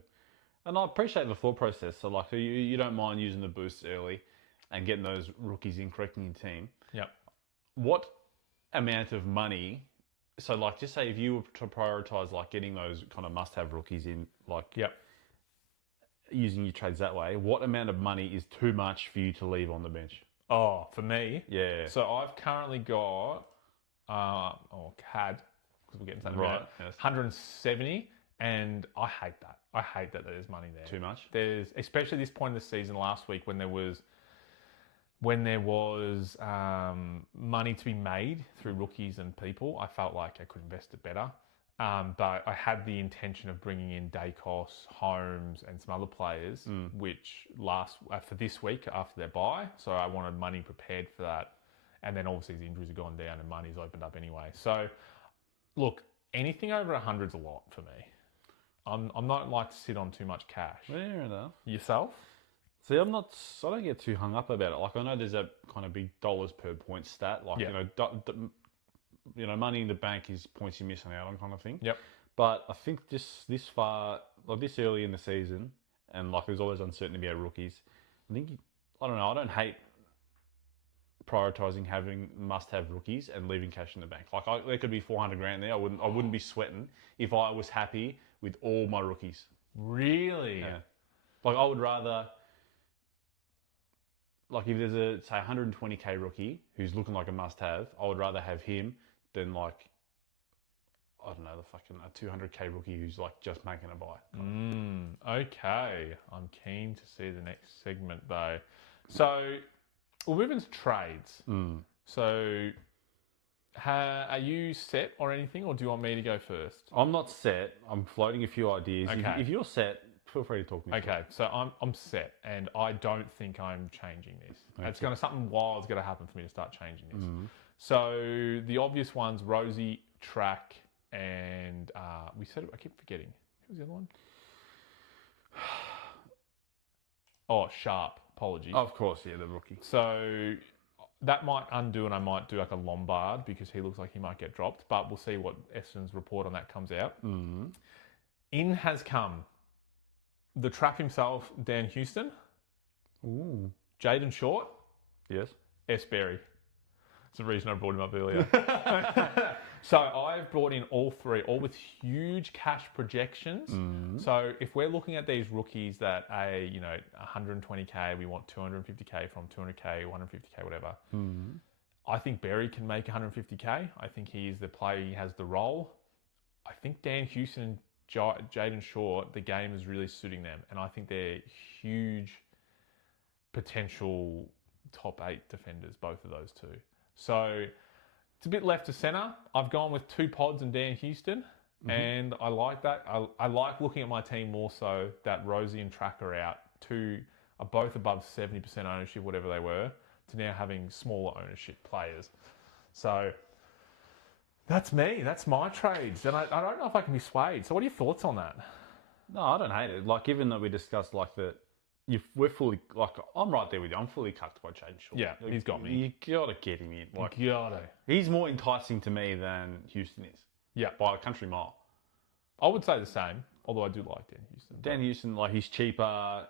And I appreciate the thought process. So like you don't mind using the boosts early and getting those rookies in, correcting your team. Yep. What amount of money... So, like, just say if you were to prioritise, like, getting those kind of must-have rookies in, like, using your trades that way, what amount of money is too much for you to leave on the bench? Oh, for me? Yeah. So, I've currently got, CAD, because we're getting something right, out, yes. 170, and I hate that. I hate that there's money there. Too much? Especially this point in the season last week when there was money to be made through rookies and people, I felt like I could invest it better. But I had the intention of bringing in Dacos, Holmes, and some other players, which for this week after their bye. So I wanted money prepared for that. And then obviously the injuries have gone down and money's opened up anyway. So look, anything over 100's a lot for me. I'm not like to sit on too much cash. Fair enough. Yourself? See, I don't get too hung up about it. Like, I know there's a kind of big dollars per point stat. Like, money in the bank is points you're missing out on kind of thing. Yep. But I think just this far, like this early in the season, and like there's always uncertainty about rookies. I don't know. I don't hate prioritising having must-have rookies and leaving cash in the bank. Like, there could be 400 grand there. I wouldn't be sweating if I was happy with all my rookies. Really? Yeah. Like, I would rather... Like, if there's a, say, 120k rookie who's looking like a must-have, I would rather have him than, like, I don't know, the fucking 200k rookie who's, like, just making a buy. Okay. I'm keen to see the next segment, though. So, we'll move into trades. So, are you set or anything, or do you want me to go first? I'm not set. I'm floating a few ideas. Okay. If you're set... Feel free to talk to me. Okay, so I'm set, and I don't think I'm changing this. Okay. Something wild's going to happen for me to start changing this. So the obvious ones: Rosie, Track, and we said it. I keep forgetting. Who was the other one? Oh, Sharp. Apologies. Of course, yeah, the rookie. So that might undo, and I might do like a Lombard because he looks like he might get dropped. But we'll see what Essendon's report on that comes out. In has come. The Trap himself, Dan Houston. Ooh. Jaden Short. Yes. S. Berry. That's the reason I brought him up earlier. So I've brought in all three, all with huge cash projections. So if we're looking at these rookies that 120k, we want 250k from 200k, 150k, whatever. I think Berry can make 150k. I think he is the player. He has the role. I think Dan Houston, Jaden Short, the game is really suiting them, and I think they're huge potential top 8 defenders, both of those two. So it's a bit left to centre. I've gone with 2 pods and Dan Houston, and I like that. I like looking at my team more so that Rosie and Track are out. 2 are both above 70% ownership, whatever they were, to now having smaller ownership players. So... that's me. That's my trades. And I don't know if I can be swayed. So what are your thoughts on that? No, I don't hate it. Like, given that we discussed, like, we're fully, like, I'm right there with you. I'm fully cucked by Jaden Short. Yeah, he's got me. You gotta get him in. Like, gotta. He's more enticing to me than Houston is. Yeah. By a country mile. I would say the same, although I do like Dan Houston. Dan Houston, like, he's cheaper.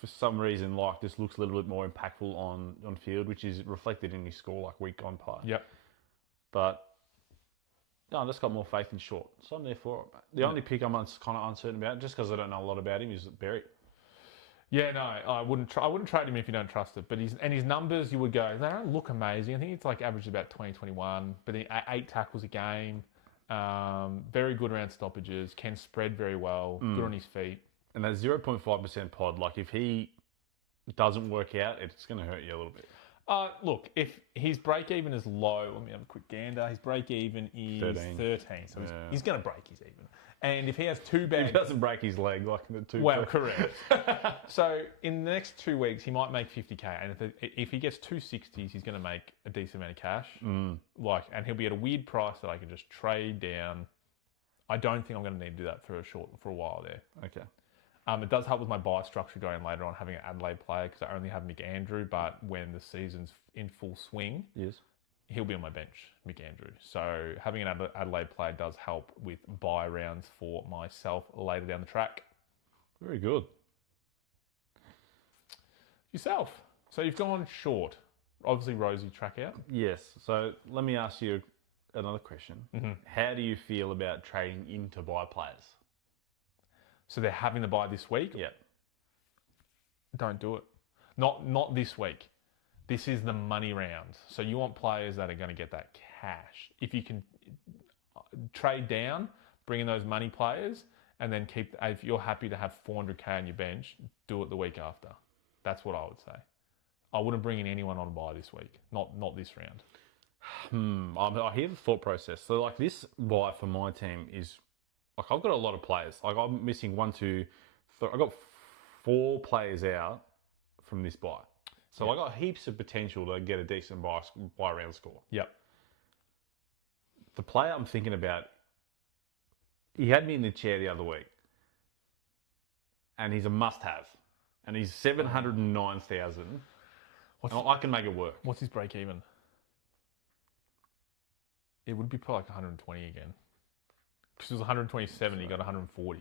For some reason, like, this looks a little bit more impactful on field, which is reflected in his score, like, week gone past. Yep. But... no, I've just got more faith in Short. So I'm there for it. The only pick I'm kind of uncertain about, just because I don't know a lot about him, is Berry. Yeah, no, I wouldn't trade him if you don't trust it. But his numbers, you would go, they don't look amazing. I think it's like average about 20, 21. But 8 tackles a game. Very good around stoppages. Can spread very well. Good on his feet. And that 0.5% pod, like if he doesn't work out, it's going to hurt you a little bit. Look, if his break even is low, let me have a quick gander. His break even is 13, so he's going to break his even. And if he has two bags, he doesn't break his leg like the two. Well, correct. So in the next 2 weeks, he might make 50k, and if he gets 260s, he's going to make a decent amount of cash. And he'll be at a weird price that I can just trade down. I don't think I'm going to need to do that for a while there. Okay. It does help with my buy structure going later on, having an Adelaide player, because I only have Mick Andrew, but when the season's in full swing, yes, he'll be on my bench, Mick Andrew. So having an Adelaide player does help with buy rounds for myself later down the track. Very good. Yourself. So you've gone short. Obviously, Rosie track out. Yes. So let me ask you another question. How do you feel about trading into buy players? So they're having the buy this week? Yeah. Don't do it. Not this week. This is the money round. So you want players that are going to get that cash. If you can trade down, bring in those money players, and then if you're happy to have 400k on your bench, do it the week after. That's what I would say. I wouldn't bring in anyone on buy this week. Not this round. I hear the thought process. So like this buy for my team is, like I've got a lot of players. Like I'm missing 1, 2, 3. I got 4 players out from this buy. So I got heaps of potential to get a decent buy round score. Yep. The player I'm thinking about, he had me in the chair the other week, and he's a must-have, and he's 709,000. I can make it work. What's his break even? It would be probably like 120 again. Because it was 127, he got 140.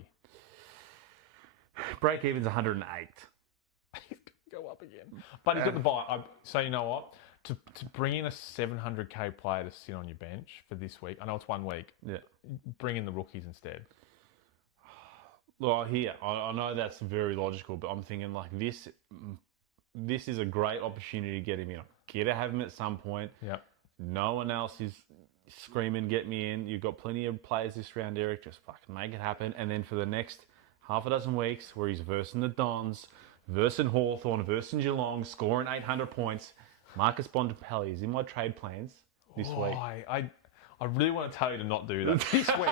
Break even's 108. Go up again. But he's got the buy. So you know what? To bring in a 700k player to sit on your bench for this week, I know it's 1 week. Yeah. Bring in the rookies instead. Well, I know that's very logical, but I'm thinking like this is a great opportunity to get him in. Get to have him at some point. Yep. No one else is screaming, get me in. You've got plenty of players this round, Eric. Just fucking make it happen. And then for the next half a dozen weeks where he's versing the Dons, versing Hawthorn, versing Geelong, scoring 800 points, Marcus Bontempelli is in my trade plans this week. I really want to tell you to not do that this week.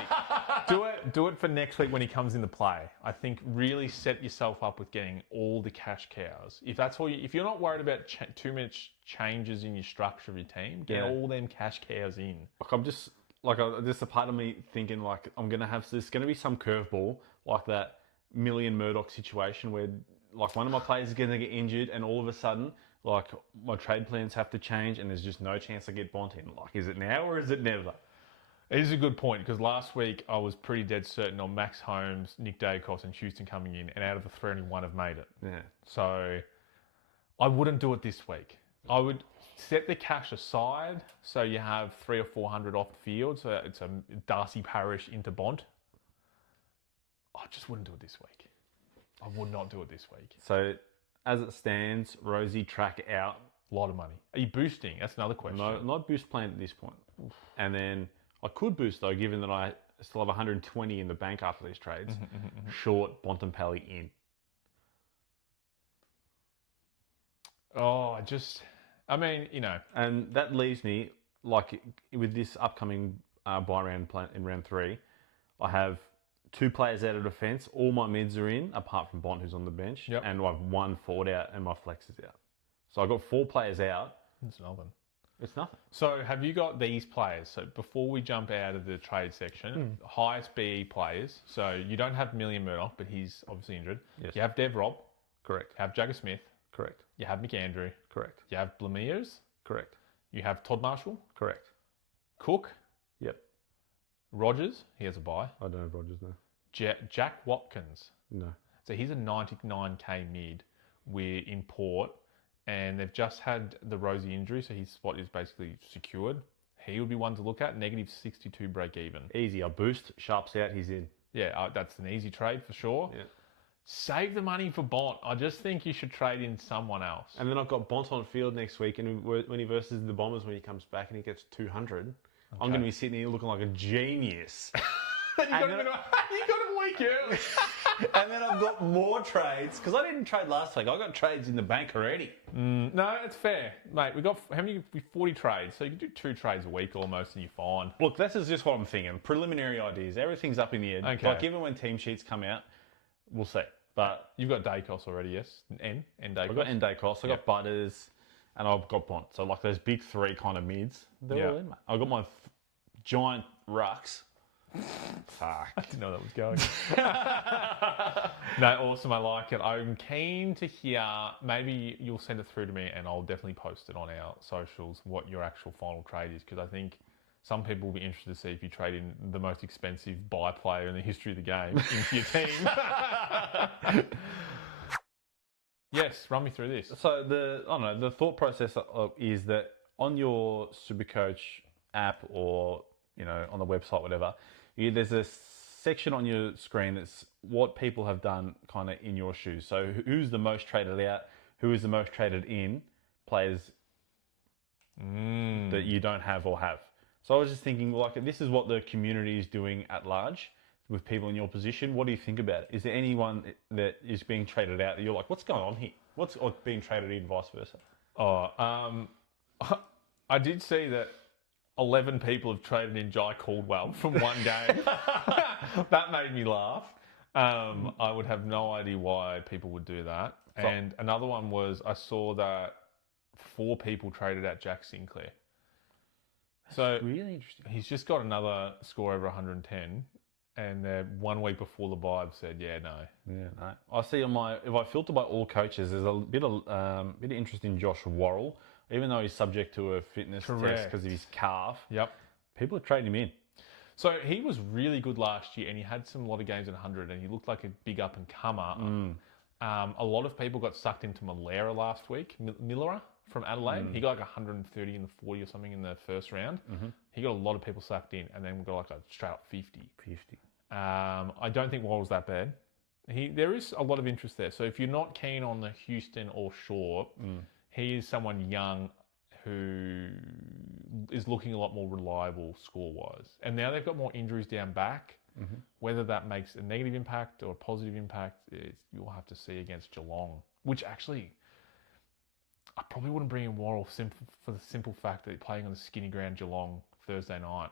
Do it for next week when he comes into play. I think really set yourself up with getting all the cash cows. If that's all if you're not worried about too much changes in your structure of your team, get all them cash cows in. Like I'm just there's a part of me thinking like there's gonna be some curveball like that Million Murdoch situation where like one of my players is gonna get injured and all of a sudden like my trade plans have to change and there's just no chance I get Bont in. Like, is it now or is it never? It is a good point because last week I was pretty dead certain on Max Holmes, Nick Dacos and Houston coming in, and out of the 3 only 1 have made it. Yeah. So I wouldn't do it this week. I would set the cash aside so you have 300 or 400 off the field. So it's a Darcy Parish into Bont. I just wouldn't do it this week. I would not do it this week. So as it stands, Rosie track out. A lot of money. Are you boosting? That's another question. No, not boost plan at this point. Oof. And then I could boost though, given that I still have 120 in the bank after these trades. Short Bontempelli in. And that leaves me like with this upcoming buy round plan in round 3. I have 2 players out of defence. All my mids are in, apart from Bont, who's on the bench. Yep. And I have 1 forward out, and my flex is out. So I've got 4 players out. It's nothing. It's nothing. So have you got these players? So before we jump out of the trade section, highest BE players. So you don't have Million Murdoch, but he's obviously injured. Yes. You have Dev Rob. Correct. You have Jagger Smith. Correct. You have McAndrew. Correct. You have Blamiers. Correct. You have Todd Marshall. Correct. Cook. Yep. Rogers. He has a buy. I don't have Rogers now. Jack Watkins. No. So he's a 99k mid. We're in Port, and they've just had the Rosie injury, so his spot is basically secured. He would be one to look at. Negative 62 break even. Easy. I boost. Sharps out. He's in. Yeah, that's an easy trade for sure. Yeah. Save the money for Bont. I just think you should trade in someone else. And then I've got Bont on field next week, and when he versus the Bombers, when he comes back and he gets 200, I'm going to be sitting here looking like a genius. You got him a week early. And then I've got more trades because I didn't trade last week. I got trades in the bank already. No, it's fair, mate. We got how many? 40 trades, so you can do 2 trades a week almost, and you're fine. Look, this is just what I'm thinking. Preliminary ideas. Everything's up in the air. Okay. Like even when team sheets come out, we'll see. But You've got Dacos already, yes? N Dacos. I've got Endacos, I've got Butters, and I've got Bont. So like those big 3 kind of mids, they're all in, mate. I've got my giant rucks. Fuck. I didn't know that was going. No, awesome. I like it. I'm keen to hear. Maybe you'll send it through to me, and I'll definitely post it on our socials what your actual final trade is, because I think some people will be interested to see if you trade in the most expensive buy player in the history of the game into your team. Yes, run me through this. So the thought process is that on your Supercoach app or on the website, whatever, there's a section on your screen that's what people have done kind of in your shoes. So who's the most traded out, who is the most traded in players that you don't have or have. So I was just thinking, like, this is what the community is doing at large with people in your position. What do you think about it? Is there anyone that is being traded out that you're like, what's going on here? What's being traded in, vice versa? I did see that 11 people have traded in Jai Caldwell from one game. That made me laugh. I would have no idea why people would do that. And another one was I saw that 4 people traded out Jack Sinclair. So Really interesting. he's just got another score over 110, and 1 week before the bye said, no. Yeah, no. I see if I filter by all coaches, there's a bit of interest in Josh Worrell, even though he's subject to a fitness test because of his calf. Yep. People are trading him in. So he was really good last year, and he had a lot of games at 100, and he looked like a big up and comer. A lot of people got sucked into Malera last week. Millera from Adelaide. He got like 130 in the 40 or something in the first round. He got a lot of people sucked in, and then we got like a straight up 50. I don't think Worrell's that bad. There is a lot of interest there. So if you're not keen on the Houston or Shaw, he is someone young who is looking a lot more reliable score-wise. And now they've got more injuries down back. Whether that makes a negative impact or a positive impact, you'll have to see against Geelong. Which actually, I probably wouldn't bring in Worrell for the simple fact that he's playing on the skinny ground Geelong Thursday night.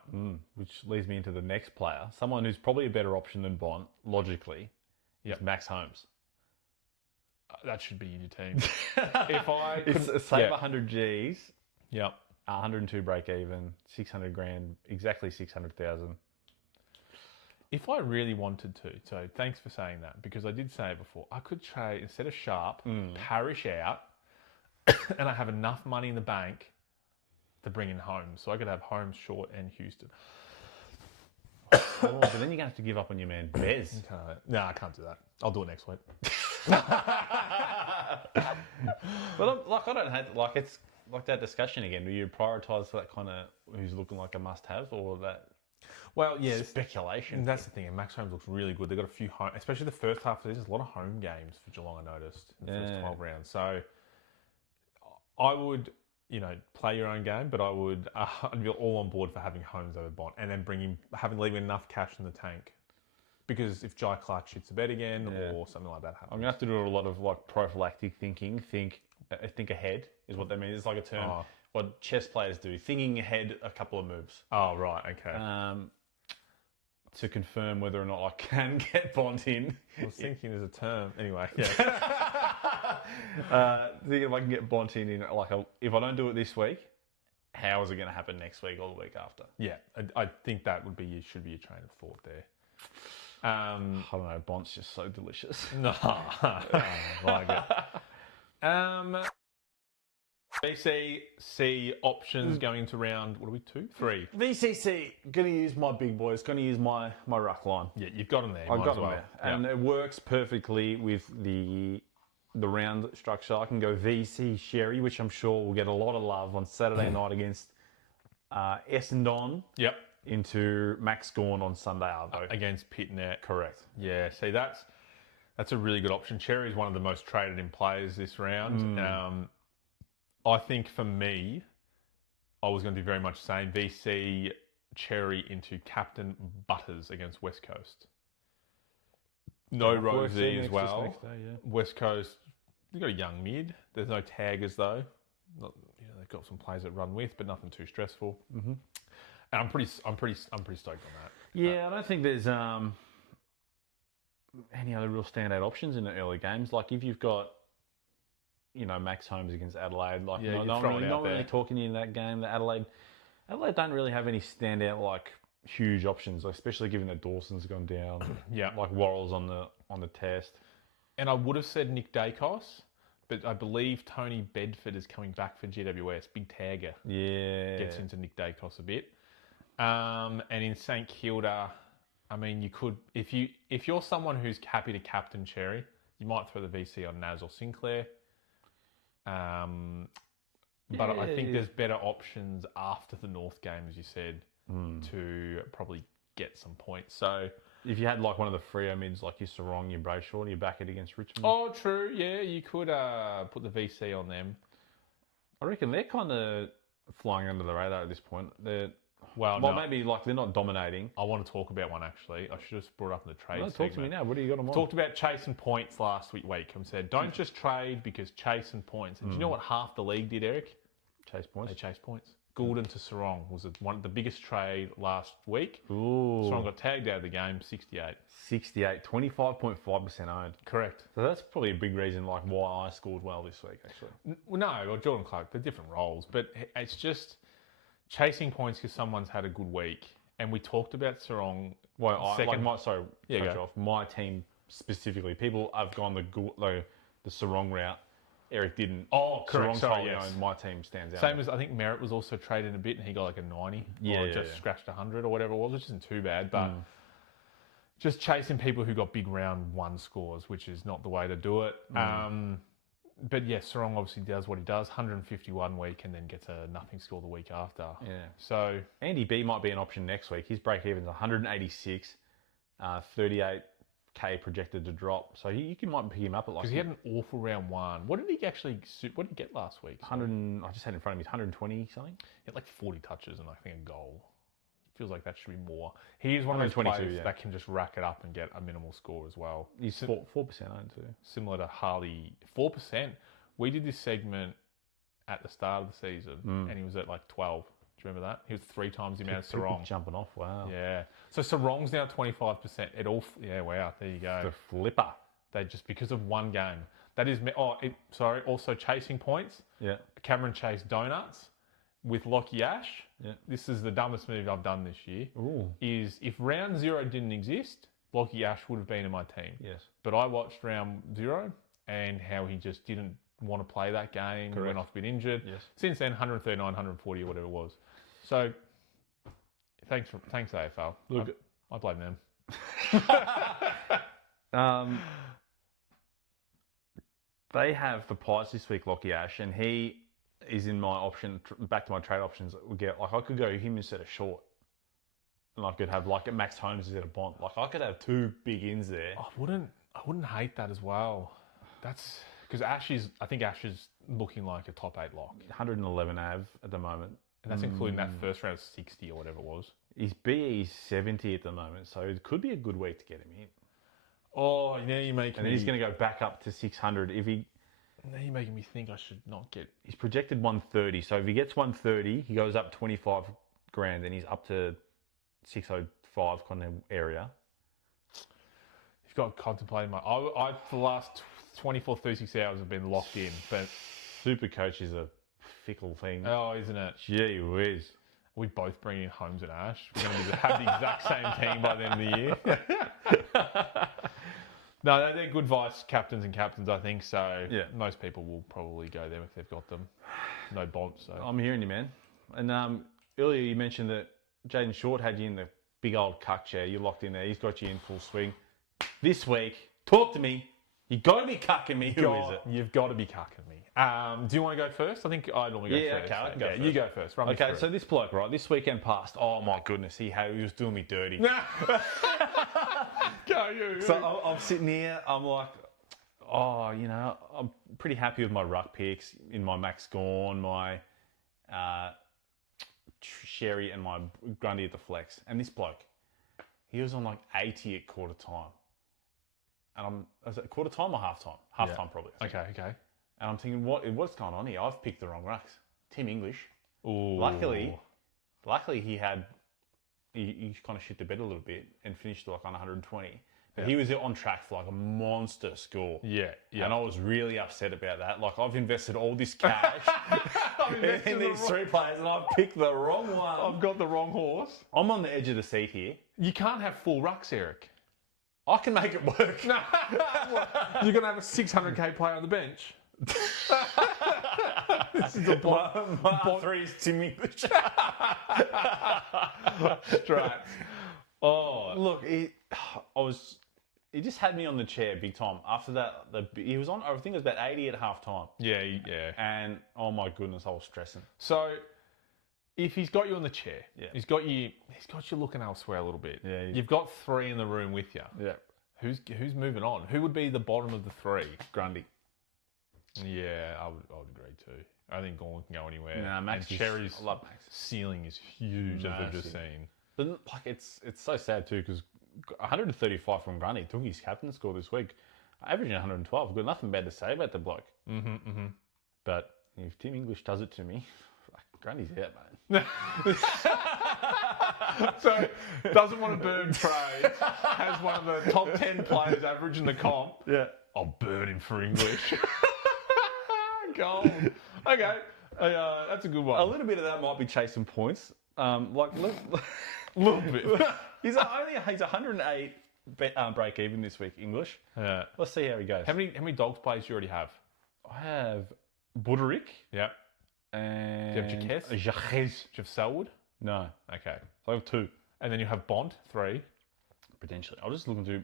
Which leads me into the next player. Someone who's probably a better option than Bont, logically, is Max Holmes. That should be in your team. If I could save 100 Gs, 102 break even, 600 grand, exactly 600,000. If I really wanted to, so thanks for saying that, because I did say it before, I could trade, instead of Sharp, Parish out, and I have enough money in the bank to bring in Holmes. So I could have Holmes, Short, and Houston. But then you're going to have to give up on your man, Bez. No, I can't do that. I'll do it next week. But I don't hate, it's like that discussion again. Do you prioritise that kind of who's looking like a must-have or that speculation? That's the thing. And Max Holmes looks really good. They've got a few home, especially the first half. There's a lot of home games for Geelong, I noticed, in the first 12 rounds. So I would, play your own game, but I'd be all on board for having Holmes over Bont and then leaving enough cash in the tank. Because if Jai Clark shits the bed again or something like that happens. I'm going to have to do a lot of prophylactic thinking. Think ahead is what that means. It's like a term what chess players do. Thinking ahead a couple of moves. Oh, right. Okay. To confirm whether or not I can get Bont in. I was thinking there's a term. Anyway, thinking if I can get Bont in if I don't do it this week, how is it going to happen next week or the week after? Yeah, I think that should be your train of thought there. I don't know. Bont's just so delicious. No, like it. VCC options going into round. What are we? 2, 3. VCC going to use my big boys. Going to use my ruck line. Yeah, you've got them there. I've got them there, and it works perfectly with the round structure. I can go VC Sherry, which I'm sure will get a lot of love on Saturday night against Essendon. Yep. Into Max Gawn on Sunday Arvo. Against Pitnet. Correct. Yeah, see, that's a really good option. Cherry's one of the most traded in players this round. I think for me, I was going to do very much the same. VC Cherry into Captain Butters against West Coast. No Enough work there Rosie as next well. day, yeah. West Coast, they've got a young mid. There's no taggers though. Not, they've got some players that run with, but nothing too stressful. Mm-hmm. And I'm pretty stoked on that. Yeah, I don't think there's any other real standout options in the early games. Like if you've got, Max Holmes against Adelaide, like not really talking in that game. The Adelaide don't really have any standout like huge options, especially given that Dawson's gone down. Yeah, like Worrell's on the test. And I would have said Nick Dacos, but I believe Tony Bedford is coming back for GWS. Big tagger. Yeah, gets into Nick Dacos a bit. And in St Kilda, I mean, you could if you're someone who's happy to captain Cherry, you might throw the VC on Naz or Sinclair. But I think there's better options after the North game, as you said, to probably get some points. So if you had like one of the Freo mids, like your Sarong, your Brayshaw, and you back it against Richmond. Oh, true. Yeah, you could put the VC on them. I reckon they're kind of flying under the radar at this point. Maybe like they're not dominating. I want to talk about one actually. I should have brought it up in the trade segment. Talk to me now. What do you got on mind? Talked about chasing points last week and said, don't just trade because chasing points. And do you know what half the league did, Eric? Chase points. They chased points. Goulden to Sarong was one of the biggest trade last week. Ooh. Sarong got tagged out of the game, 68. 68, 25.5% owned. Correct. So that's probably a big reason like why I scored well this week, actually. No, or Jordan Clark, they're different roles. But it's just chasing points because someone's had a good week. And we talked about Sarong. Well, my team specifically, people have gone the Sarong route. Eric didn't. Oh, correct. Sorry, yes. My team stands out. Same as I think Merritt was also traded a bit and he got like a 90. Scratched 100 or whatever it was, which isn't too bad. But just chasing people who got big round one scores, which is not the way to do it. But yeah, Sarong obviously does what he does, 151 week and then gets a nothing score the week after. Yeah. So Andy B might be an option next week. His break-even's 186, 38K projected to drop. So you might pick him up at like... Because he had an awful round one. What did he get last week? 100, I just had in front of me, 120 something. He had like 40 touches and I think a goal. Feels like that should be more. He is one of those players that can just rack it up and get a minimal score as well. He's 4% owned too. Similar to Harley, 4%. We did this segment at the start of the season and he was at like 12. Do you remember that? He was 3 times the amount of Sarong. Jumping off, wow. Yeah. So Sarong's now 25%. Wow, there you go. The flipper. They just, because of one game. That is, also chasing points. Yeah. Cameron chased donuts with Lockie Ash. Yeah. This is the dumbest move I've done this year. Ooh. Is if round 0 didn't exist, Lockie Ash would have been in my team. Yes. But I watched round 0 and how he just didn't want to play that game. Correct. Went off a bit injured. Yes. Since then, 139, 140 or whatever it was. So thanks AFL. Look, I blame them. They have the Pies this week, Lockie Ash, and he is in my option, back to my trade options. I could go him instead of Short. And I could have like Max Holmes instead of Bont. Like I could have 2 big ins there. I wouldn't hate that as well. That's because I think Ash is looking like a top 8 lock. 111 AV at the moment. And that's including that first round 60 or whatever it was. His BE is 70 at the moment, so it could be a good week to get him in. Oh, now you're making And then he's going to go back up to 600 if he... Now you're making me think I should not get... He's projected 130, so if he gets 130, he goes up 25 grand, and he's up to 605 kind of area. You've got contemplating my... I for the last 24, 36 hours have been locked in, but... Supercoach is a fickle thing. Oh, isn't it? Gee whiz. We both bring in Holmes and Ash. We're going to have the exact same team by the end of the year. No, they're good vice captains and captains, I think. So yeah, most people will probably go there if they've got them. No bonds. So I'm hearing you, man. And earlier you mentioned that Jaden Short had you in the big old cuck chair. You locked in there. He's got you in full swing. This week, talk to me. You got to be cucking me. Who is it? You've got to be cucking me. Do you want to go first? I think I normally go first. Okay, I can go first. You go first. Okay, so this bloke, right, this weekend past, oh my goodness, he was doing me dirty. Go you. So I'm sitting here, I'm like, I'm pretty happy with my ruck picks in my Max Gorn, my Sherry and my Grundy at the flex. And this bloke, he was on like 80 at quarter time. and is it quarter time or half time? Half time probably. Okay. And I'm thinking, what's going on here? I've picked the wrong rucks. Tim English. Ooh. Luckily he kind of shit the bed a little bit and finished like on 120. But he was on track for like a monster score. Yeah. And I was really upset about that. Like, I've invested all this cash in these three players and I've picked the wrong one. I've got the wrong horse. I'm on the edge of the seat here. You can't have full rucks, Eric. I can make it work. No. You're going to have a 600k player on the bench. This is a my three is Tim English. Straight. Oh, look, he just had me on the chair big time. After that, he was on, I think it was about 80 at half time. Yeah. And, oh my goodness, I was stressing. So, if he's got you on the chair, he's got you looking elsewhere a little bit. Yeah. You've got three in the room with you. Yeah. Who's moving on? Who would be the bottom of the three? Grundy. Yeah, I would agree too. I think Gorn can go anywhere. Nah, Max. And Cherry's I love Max. ceiling is huge, as we've just seen. But like, it's so sad too because 135 from Grundy took his captain score this week, averaging 112. Got nothing bad to say about the bloke. But if Tim English does it to me, Grundy's out, mate. So, doesn't want to burn trade, has one of the top 10 players average in the comp. Yeah. I'll burn him for English. Gold. Okay. That's a good one. A little bit of that might be chasing points. A little bit. He's 108 break even this week, English. Yeah. Let's see how he goes. How many dogs players do you already have? I have Buderick. Yep. And Do you have Jaquez? Do you have Selwood? No. Okay. So I have 2. And then you have Bond, 3. Potentially. I'll just look into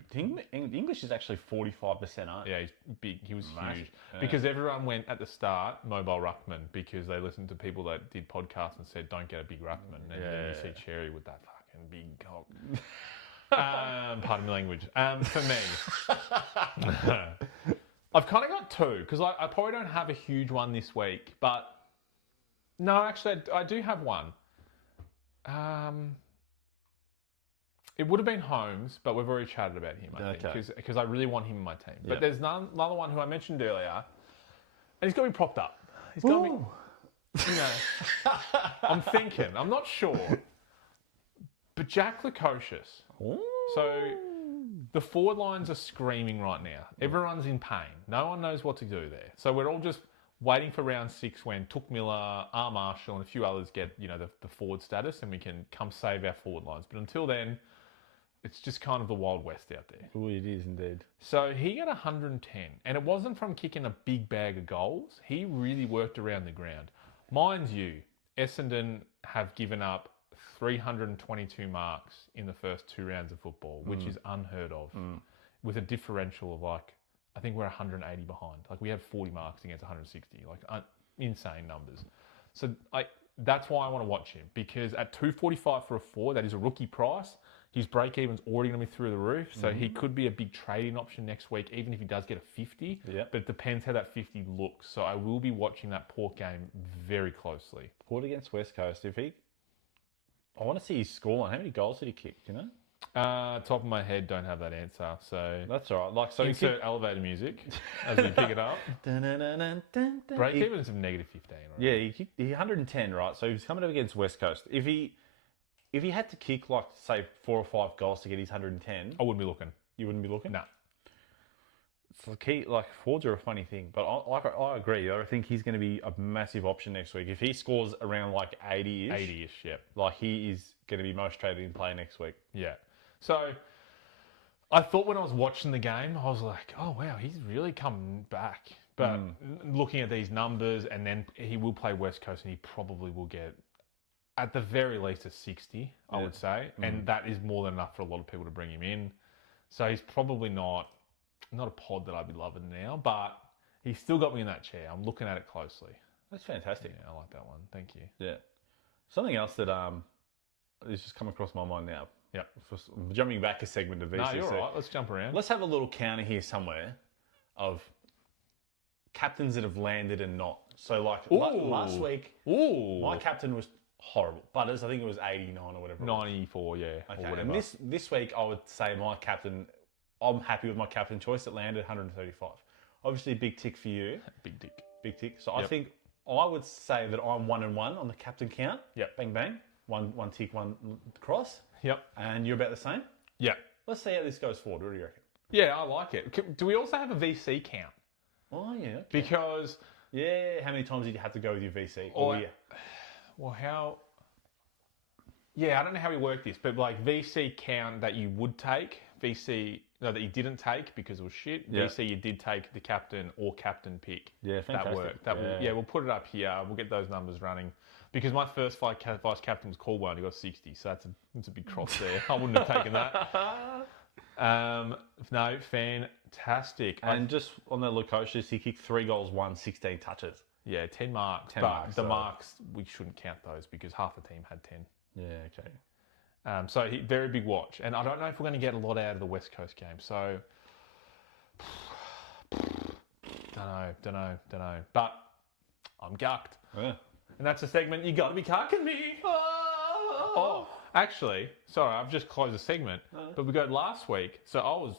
English is actually 45%, aren't Yeah, he's big. He was Massive. huge. Yeah. Because everyone went at the start, mobile ruckman, because they listened to people that did podcasts and said, don't get a big ruckman. And then you see Cherry with that fucking big cock. Pardon my language. For me, I've kind of got 2, because I probably don't have a huge one this week, but no, actually, I do have one. It would have been Holmes, but we've already chatted about him, I think, because I really want him in my team. But there's another one who I mentioned earlier, and he's got to be propped up. He's got to be, I'm thinking, I'm not sure, but Jack Lukosius. So the forward lines are screaming right now. Everyone's in pain. No one knows what to do there. So we're all just waiting for round 6 when Took Miller, R. Marshall, and a few others get the forward status, and we can come save our forward lines. But until then, it's just kind of the Wild West out there. Oh, it is indeed. So he got 110, and it wasn't from kicking a big bag of goals. He really worked around the ground. Mind you, Essendon have given up 322 marks in the first 2 rounds of football, which is unheard of, with a differential of I think we're 180 behind. We have 40 marks against 160, insane numbers. So that's why I want to watch him, because at 245 for a 4, that is a rookie price. His break-even's already going to be through the roof, so he could be a big trading option next week, even if he does get a 50. Yep. But it depends how that 50 looks. So I will be watching that Port game very closely. Port against West Coast. I want to see his scoreline. How many goals did he kick? Do you know? Top of my head, don't have that answer. So that's all right. Insert elevator music as we pick it up. Break-even's of negative 15. Right? Yeah, he 110, right? So he's coming up against West Coast. If he had to kick, say, 4 or 5 goals to get his 110... I wouldn't be looking. You wouldn't be looking? No. It's the key, forwards are a funny thing, but I agree. I think he's going to be a massive option next week. If he scores around 80-ish... 80-ish, yeah. He is going to be most traded in play next week. Yeah. So, I thought when I was watching the game, I was like, oh, wow, he's really come back. But looking at these numbers, and then he will play West Coast, and he probably will get... at the very least a 60, I would say. And that is more than enough for a lot of people to bring him in. So he's probably not a pod that I'd be loving now, but he's still got me in that chair. I'm looking at it closely. That's fantastic. Yeah, I like that one. Thank you. Yeah. Something else that has just come across my mind now. Yeah. Jumping back a segment of VCC. No, you're all right. Let's jump around. Let's have a little counter here somewhere of captains that have landed and not. So last week, my captain was horrible. Butters, I think it was 89 or whatever. 94, yeah. Okay. Or whatever. And this week, I would say my captain I'm happy with my captain choice. It landed 135. Obviously, a big tick for you. Big dick. Big tick. So I think I would say that I'm 1-1 on the captain count. Yep. Bang, bang. One tick, one cross. Yep. And you're about the same? Yeah. Let's see how this goes forward. What do you reckon? Yeah, I like it. Do we also have a VC count? Oh, yeah. Okay. Because... Yeah, how many times did you have to go with your VC? Well, how... Yeah, I don't know how we work this, but like VC count that you would take, VC... No, that you didn't take because it was shit. Yeah. VC, you did take the captain or captain pick. Yeah, fantastic. That worked. We'll put it up here. We'll get those numbers running. Because my first vice captain was Corwin. He got 60, so that's a big cross there. I wouldn't have taken that. No, fantastic. And just on the Lukoshis, he kicked 3 goals, 16 touches. Yeah, 10 marks. 10 but marks, the so... marks, we shouldn't count those because half the team had 10. Yeah, okay. So very big watch. And I don't know if we're going to get a lot out of the West Coast game. So, don't know. But I'm gucked. Yeah. And that's a segment, you got to be cucking me. Oh, actually, sorry, I've just closed the segment. But we got last week. So I was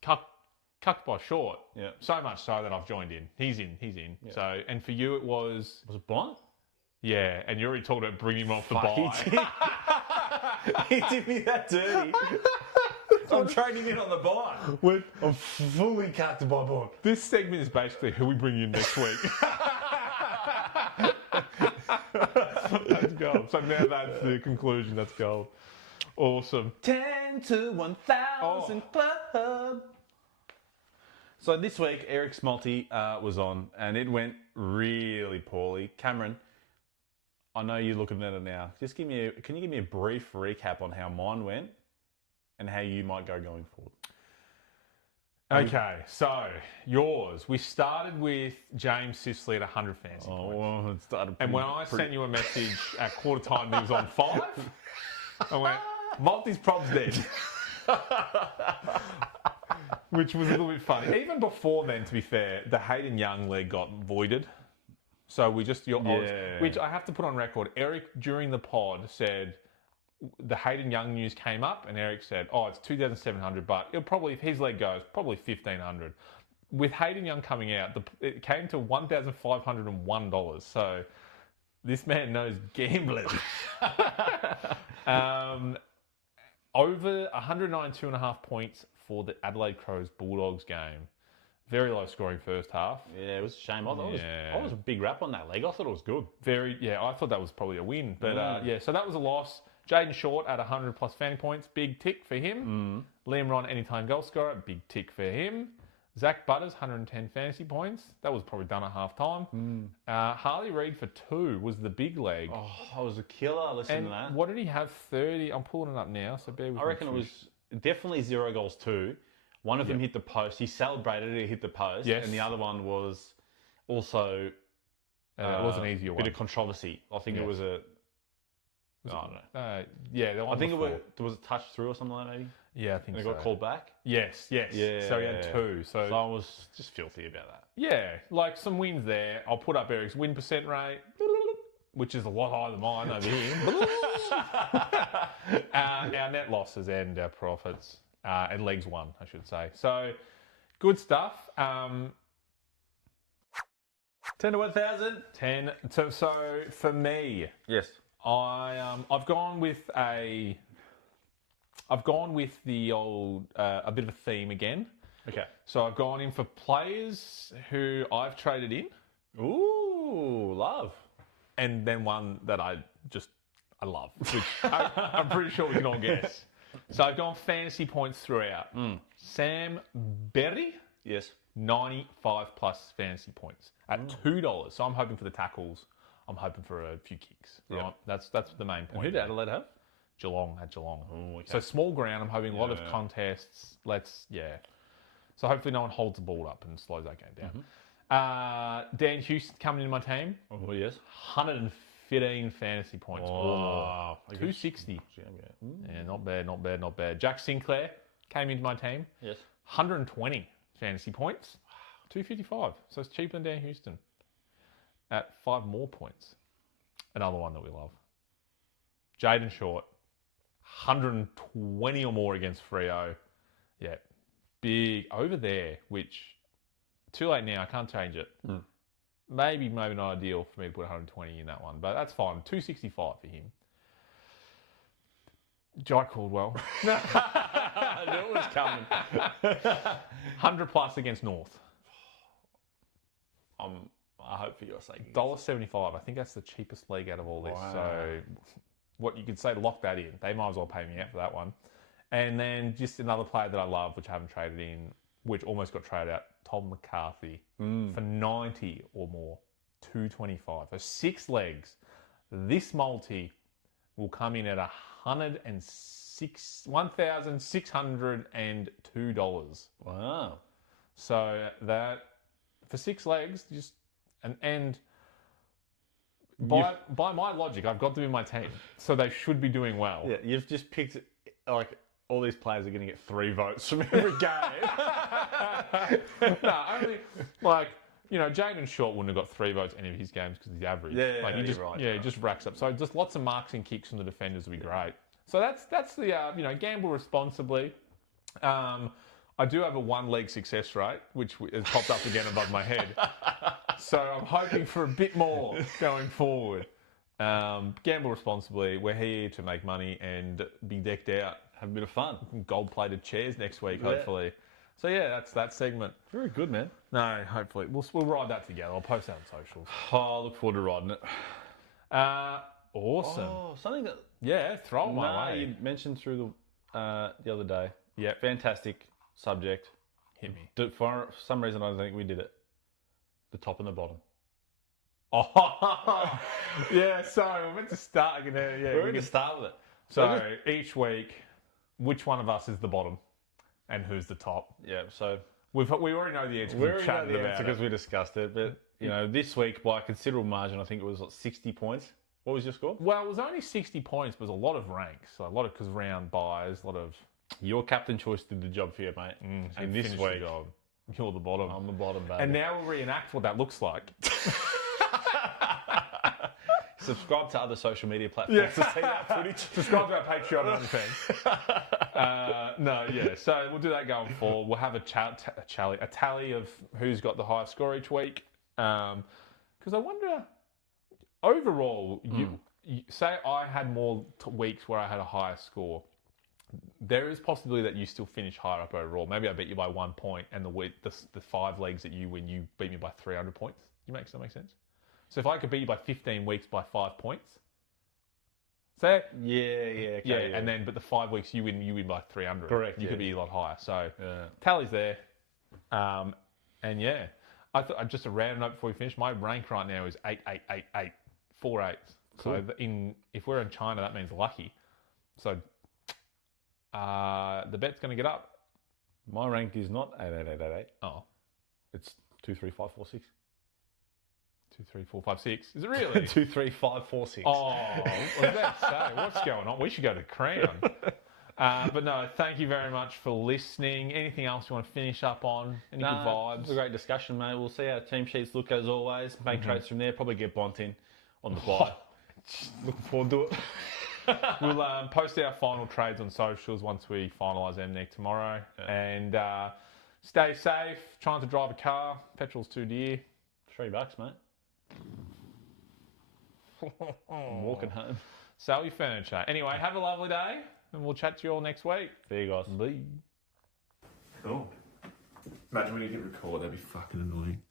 cucked by Short. Yeah. So much so that I've joined in. He's in. Yeah. So, and for you it was... Was it Bond? Yeah, and you already talked about bringing him off the bye. He did me that dirty. I'm trading in on the bye. I'm fully cut to by Bond. This segment is basically who we bring in next week. That's gold. So now that's the conclusion. That's gold. Awesome. 10 to 1,000 club. So this week, Eric's multi was on, and it went really poorly. Cameron, I know you're looking at it now. Can you give me a brief recap on how mine went and how you might go going forward? Okay, so yours. We started with James Sisley at 100 fantasy points. Well, it started and when I sent you a message at quarter time, he was on 5. I went, multi's probs dead. Which was a little bit funny. Even before then, to be fair, the Hayden Young leg got voided. So we just... Which I have to put on record. Eric, during the pod, said... The Hayden Young news came up and Eric said, it's 2,700, but it'll probably, if his leg goes, probably 1,500. With Hayden Young coming out, it came to $1,501. So this man knows gambling. Over 192.5 points for the Adelaide Crows Bulldogs game. Very low scoring first half. Yeah, it was a shame. I was a big rap on that leg. I thought it was good. I thought that was probably a win. But so that was a loss. Jaden Short at 100 plus fantasy points, big tick for him. Liam Ron, anytime goal scorer, big tick for him. Zach Butters, 110 fantasy points. That was probably done at half time. Harley Reid for 2 was the big leg. Oh, I was a killer listening to that. What did he have? 30? I'm pulling it up now, so bear with me. I reckon it was definitely 0 goals 2. One of them hit the post. He celebrated it, hit the post. Yes. And the other one was also... it was an easier one. Bit of controversy. I think it was a... I don't know. I think there was a touch through or something like that, maybe. Yeah, I think so. And it got called back. Yes. Yeah, so he had 2. So I was just filthy about that. Yeah, like some wins there. I'll put up Eric's win percent rate, which is a lot higher than mine over here. Our net losses and our profits, and legs won, I should say. So good stuff. 10 to 1,000. 10. So for me, yes. I've gone with the old a bit of a theme again. Okay. So I've gone in for players who I've traded in. Ooh, love. And then one that I love, which I'm pretty sure we can all guess. So I've gone fantasy points throughout. Sam Berry. Yes. 95 plus fantasy points at $2. So I'm hoping for the tackles. I'm hoping for a few kicks. Right? Yep. That's the main point. And who did Adelaide have? Geelong had Geelong. Oh, okay. So small ground. I'm hoping a lot of contests. So hopefully no one holds the ball up and slows that game down. Dan Houston coming into my team. Oh yes. 115 fantasy points. Oh, 260. Yeah, not bad. Jack Sinclair came into my team. Yes. 120 fantasy points. 255. So it's cheaper than Dan Houston. At 5 more points. Another one that we love. Jaden Short. 120 or more against Freo. Yeah. big over there, which too late now. I can't change it. Maybe not ideal for me to put 120 in that one, but that's fine. 265 for him. Jai Caldwell. I knew it was coming. 100 plus against North. I hope for your sake. $1.75. I think that's the cheapest league out of all this. Wow. So what you could say, lock that in. They might as well pay me out for that one. And then just another player that I love, which I haven't traded in, which almost got traded out, Tom McCarthy, for 90 or more, 225. So 6 legs. This multi will come in at $1,602. Wow. So that for 6 legs, just and by my logic, I've got them in my team, so they should be doing well. Yeah, you've just picked like all these players are going to get 3 votes from every game. No, only like Jaden Short wouldn't have got 3 votes any of his games because he's average. Yeah, like he just right, he just racks up. So just lots of marks and kicks from the defenders would be great. So that's the gamble responsibly. I do have a 1 leg success rate, which has popped up again above my head. So I'm hoping for a bit more going forward. Gamble responsibly. We're here to make money and be decked out. Have a bit of fun. Gold-plated chairs next week, hopefully. So yeah, that's that segment. Very good, man. No, hopefully we'll ride that together. I'll post that on socials. Oh, I look forward to riding it. Awesome. Oh, something that throw it my way. you mentioned through the other day. Yeah, fantastic subject. Hit me. For some reason, I don't think we did it. The top and the bottom. Oh, yeah. Sorry, we're meant to start again. Yeah, we're going to start with it. So each week, which one of us is the bottom, and who's the top? Yeah. So we already know the answer. We already know the answer because we discussed it. But this week by a considerable margin, I think it was 60 points. What was your score? Well, it was only 60 points, but it was a lot of ranks. So a lot of because round buys, a lot of. Your captain choice did the job for you, mate. And this week, you're the bottom. I'm the bottom, baby. And now we'll reenact what that looks like. Subscribe to other social media platforms to see that footage. Subscribe to our Patreon and OnlyFans. So we'll do that going forward. We'll have a tally of who's got the highest score each week. Because I wonder, overall, you say I had more weeks where I had a higher score. There is possibility that you still finish higher up overall. Maybe I beat you by 1 point, and the 5 legs that you win, you beat me by 300 points. Does that make sense? So if I could beat you by 15 weeks by 5 points, say and then but the 5 weeks you win by 300. Correct. You could be a lot higher. So tally's there, and just a random note before we finish. My rank right now is 8888, 4 8s. Cool. So if we're in China, that means lucky. So. The bet's going to get up. My rank is not 88888. Oh. It's 23546. 2, 3, 4, 5, 6. Is it really? 23546. Oh, I was about to say, what's going on? We should go to Crown. But no, thank you very much for listening. Anything else you want to finish up on? Any good vibes? It was a great discussion, mate. We'll see how team sheets look as always. Make trades from there. Probably get Bont in on the fly. Looking forward to it. We'll post our final trades on socials once we finalise them next tomorrow. Yeah. And stay safe. Trying to drive a car. Petrol's too dear. $3, mate. I'm walking home. Sell your furniture. Anyway, have a lovely day, and we'll chat to you all next week. See you guys. Bye. Cool. Imagine when you hit record, that'd be fucking annoying.